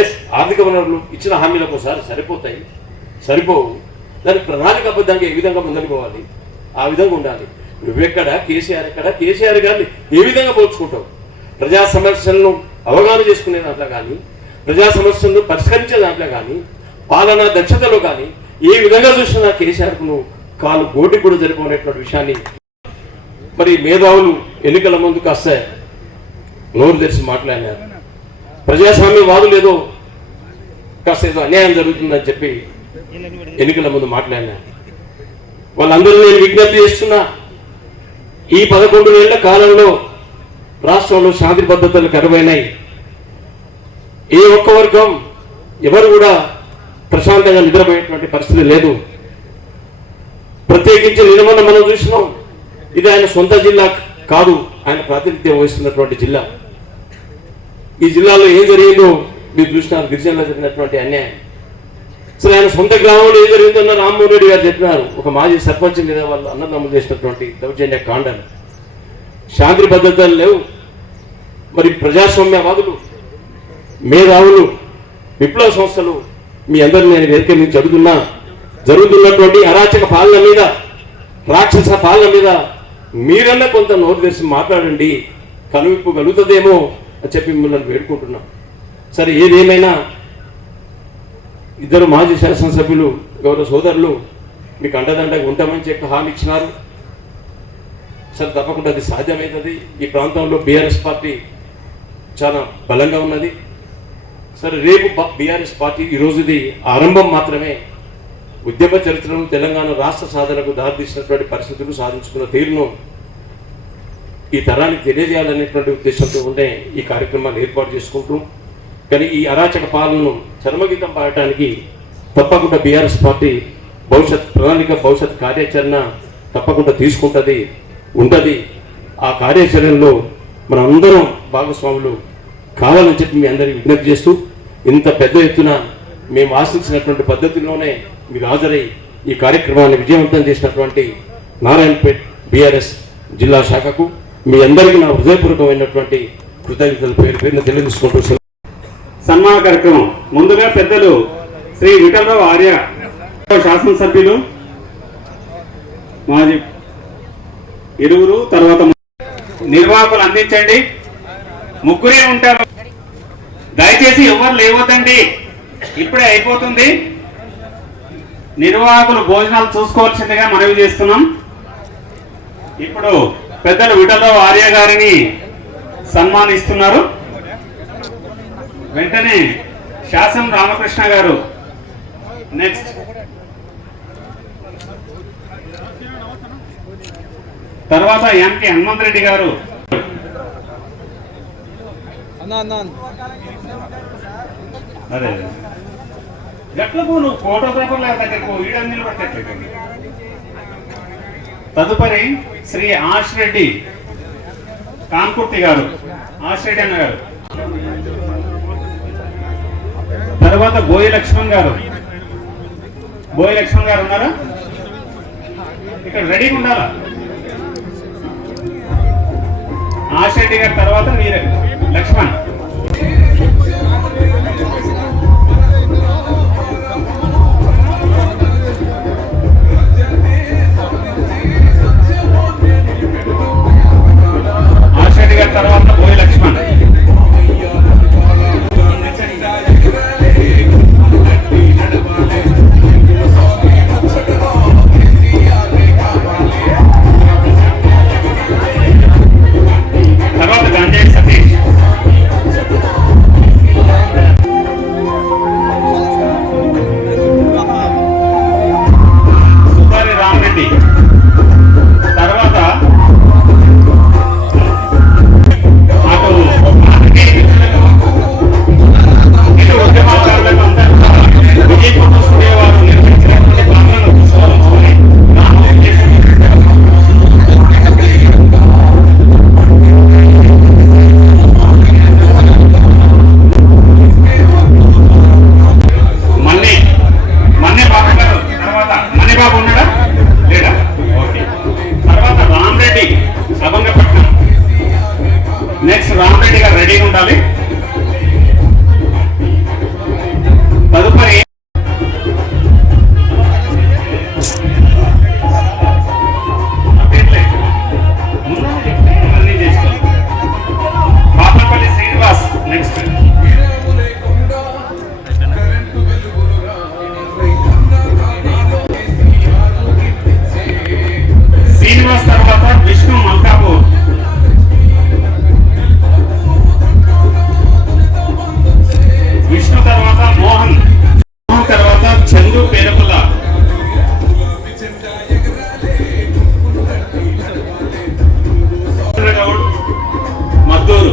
ఎస్, ఆర్థిక వనరులు ఇచ్చిన హామీలకు ఒకసారి సరిపోవు, దానికి ప్రణాళికాబద్ధంగా ఏ విధంగా ముందుకు పోవాలి ఆ విధంగా ఉండాలి. నువ్వెక్కడ, కేసీఆర్ ఎక్కడ? కేసీఆర్ గారిని ఏ విధంగా పోల్చుకుంటావు? ప్రజా సమస్యలను అవగాహన చేసుకునే దాంట్లో కానీ, ప్రజా సమస్యలను పరిష్కరించే దాంట్లో కానీ, పాలనా దక్షతలో కానీ ఏ విధంగా చూసినా కేసీఆర్కు నువ్వు కాలు గోటి కూడా జరిపోనేటువంటి విషయాన్ని మరి మేధావులు ఎన్నికల ముందు కాస్త నోరు తెరిచి మాట్లాడినారు. ప్రజాస్వామ్యవాదులు ఏదో కాస్త ఏదో అన్యాయం జరుగుతుందని చెప్పి ఎన్నికల ముందు మాట్లాడినారు. వాళ్ళందరూ నేను విజ్ఞప్తి చేస్తున్నా, ఈ 11 ఏళ్ల కాలంలో రాష్ట్రంలో శాంతి భద్రతలు కరువైనాయి. ఏ ఒక్క వర్గం ఎవరు కూడా ప్రశాంతంగా నిద్రపోయేటువంటి పరిస్థితి లేదు. ప్రత్యేకించి నిన్న మనం చూసినాం, ఇది ఆయన సొంత జిల్లా కాదు, ఆయన ప్రాతినిధ్యం వహిస్తున్నటువంటి జిల్లా. ఈ జిల్లాలో ఏం జరిగిందో మీరు చూసినారు, గిరిజనులు జరిగినటువంటి అన్యాయం. సరే, ఆయన సొంత గ్రామంలో ఏం జరిగిందన్న రామ్మోహన్ రెడ్డి గారు చెప్పినారు. ఒక మాజీ సర్పంచ్ మీద వాళ్ళు అన్నదమ్ములు చేసినటువంటి దౌర్జన్య కాండలు, శాంతి భద్రతలు లేవు. మరి ప్రజాస్వామ్యవాదులు, మేధావులు, విప్లవ సంస్థలు మీ అందరూ నేను వేదిక నుంచి అడుగుతున్నా, జరుగుతున్నటువంటి అరాచక పాలన మీద, రాక్షస పాలన మీద మీరన్నా కొంత నోరు తెరిచి మాట్లాడండి, కనువిప్పు కలుగుతుందేమో అని చెప్పి మిమ్మల్ని వేడుకుంటున్నాం. సరే, ఏదేమైనా ఇద్దరు మాజీ శాసనసభ్యులు, గౌరవ సోదరులు మీకు అండదండగా ఉంటామని చెప్పి హామీ ఇచ్చినారు. సరే, తప్పకుండా అది సాధ్యమవుతుంది. ఈ ప్రాంతంలో బీఆర్ఎస్ పార్టీ చాలా బలంగా ఉన్నది. సరే, రేపు బీఆర్ఎస్ పార్టీ ఈరోజుది ఆరంభం మాత్రమే. ఉద్యమ చరిత్రను, తెలంగాణ రాష్ట్ర సాధనకు దారితీసినటువంటి పరిస్థితులు, సాధించుకున్న తీరును ఈ తరానికి తెలియజేయాలనేటువంటి ఉద్దేశంతో ఉండే ఈ కార్యక్రమాన్ని ఏర్పాటు చేసుకుంటూ, కానీ ఈ అరాచక పాలనను చర్మగీతం పాడటానికి తప్పకుండా బీఆర్ఎస్ పార్టీ భవిష్యత్ ప్రణాళిక, భవిష్యత్ కార్యాచరణ తప్పకుండా ఉంటుంది. ఆ కార్యాచరణలో మనం అందరం భాగస్వాములు కావాలని చెప్పి మీ అందరికీ విజ్ఞప్తి చేస్తూ, ఇంత పెద్ద ఎత్తున మేము ఆశించినటువంటి పద్ధతిలోనే మీరు హాజరై ఈ కార్యక్రమాన్ని విజయవంతం చేసినటువంటి నారాయణపేట్ బీఆర్ఎస్ జిల్లా శాఖకు మీ అందరికీ నా హృదయపూర్వకమైనటువంటి కృతజ్ఞతలు పేరున తెలియజేసుకుంటూ సన్మాన కార్యక్రమం ముందుగా పెద్దలు శ్రీ విఠలరావు ఆర్య శాసనసభ్యులు మాజీ ఇరువురు, తర్వాత నిర్వాహకులు అందించండి. ముగ్గురే ఉంటారు, దయచేసి ఎవరు లేవద్దండి, ఇప్పుడే అయిపోతుంది. నిర్వాహకులు భోజనాలు చూసుకోవాల్సిందిగా మనవి చేస్తున్నాం. ఇప్పుడు పెద్దలు విఠలరావు ఆర్య గారిని సన్మానిస్తున్నారు. వెంటనే శాసం రామకృష్ణ గారు నెక్స్ట్. తర్వాత ఎంకే హనుమంత్ రెడ్డి గారు. అదే గట్లకు నువ్వు ఫోటోగ్రాఫర్ లేదా దగ్గరకు వీడియో నిలబట్టట్లేదు. తదుపరి శ్రీ ఆశ్ రెడ్డి కాన్కుర్తి గారు, ఆశ్ రెడ్డి అన్న గారు. తర్వాత బోయి లక్ష్మణ్ గారు. బోయి లక్ష్మణ్ గారు ఉన్నారా? ఇక్కడ రెడీగా ఉండాలా? ఆశ్ రెడ్డి గారు తర్వాత మీరే లక్ష్మణ్. ఆశ్ రెడ్డి గారి తర్వాత బోయి లక్ష్మణ్. తర్వాత గంజాయి సతీష్. సుతారి రామరెడ్డి. తర్వాత ఇటు ఉద్యమకారులకు అందరూ విజయ్ ఫోటో స్టూడియో వారు నిర్మించినటువంటి పాత్రను దృష్టిలో మన్నే బాబు గారు. తర్వాత మన్నే బాబు ఉన్నాడా లేడా? ఓకే. తర్వాత రామరెడ్డి సభంగపట్నం. నెక్స్ట్ రామరెడ్డి గారు రెడీగా ఉండాలి. తదుపరి అన్నీ చేసుకోవాలి. పాపపల్లి శ్రీనివాస్ నెక్స్ట్. శ్రీనివాస్ తర్వాత విష్ణు మల్కాపూర్. విష్ణు తర్వాత మోహన్. మోహన్ తర్వాత చందు పేరపుల్ల. గౌడ్ మద్దూరు.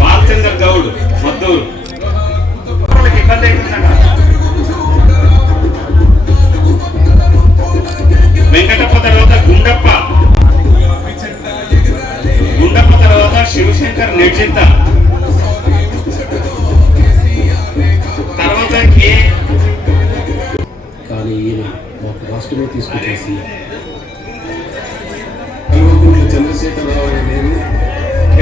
బాలచంద్ర గౌడ్ మద్దూరు. ఇబ్బంది అవుతుందంట. వెంకటప్ప తర్వాత గుండప్ప. గుండప్ప తర్వాత శివశంకర్ నిర్జిత. తర్వాత కే. కానీ ఈయన మాకు రాష్ట్రమే తీసుకొచ్చేసి కల్వకుంట్ల చంద్రశేఖరరావు అనే నేను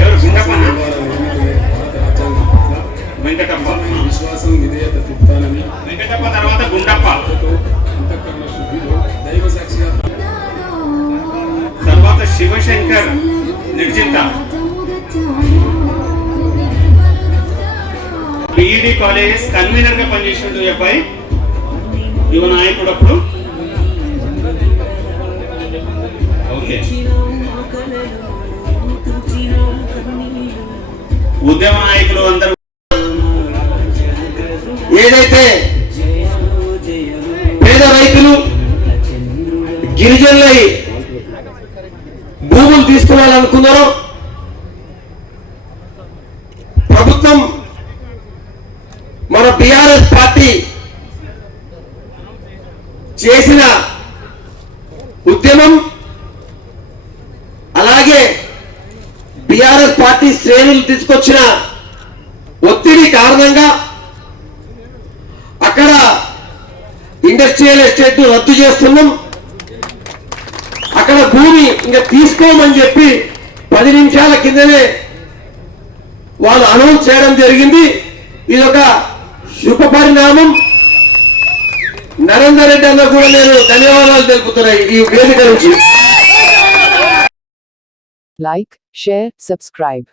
ఎవరు? గుండప్పనా? భారత రాజ్యాంగం పట్ల వెంకటప్ప. విశ్వాసం విధేయత చూపుతానని వెంకటప్ప తర్వాత గుండప్ప. అంతఃకరణ శుద్ధిలో దైవ సాక్షిగా తర్వాత శివశంకర్ నిర్జిత. బీఈడి కాలేజ్ కన్వీనర్ గా పనిచేసినట్టు అబ్బాయి యువ నాయకుడు అప్పుడు. ఓకే. ఉద్యమ నాయకులు అందరూ ఏదైతే పేద రైతులు గిరిజనులై భూములు తీసుకోవాలనుకున్నారో ప్రభుత్వం మన బీఆర్ఎస్ పార్టీ చేసిన ఉద్యమం, అలాగే బీఆర్ఎస్ పార్టీ శ్రేణులు తీసుకొచ్చిన ఒత్తిడి కారణంగా అక్కడ ఇండస్ట్రియల్ ఎస్టేట్ రద్దు చేస్తున్నాం, అక్కడ భూమి ఇంకా తీసుకోమని చెప్పి 10 నిమిషాల కిందనే వాళ్ళు అనౌన్స్ చేయడం జరిగింది. ఇదొక శుభ పరిణామం. నరేందర్ రెడ్డి అన్న కూడా నేను ధన్యవాదాలు తెలుపుతున్నాయి ఈ వేదిక నుంచి. Like, share, subscribe.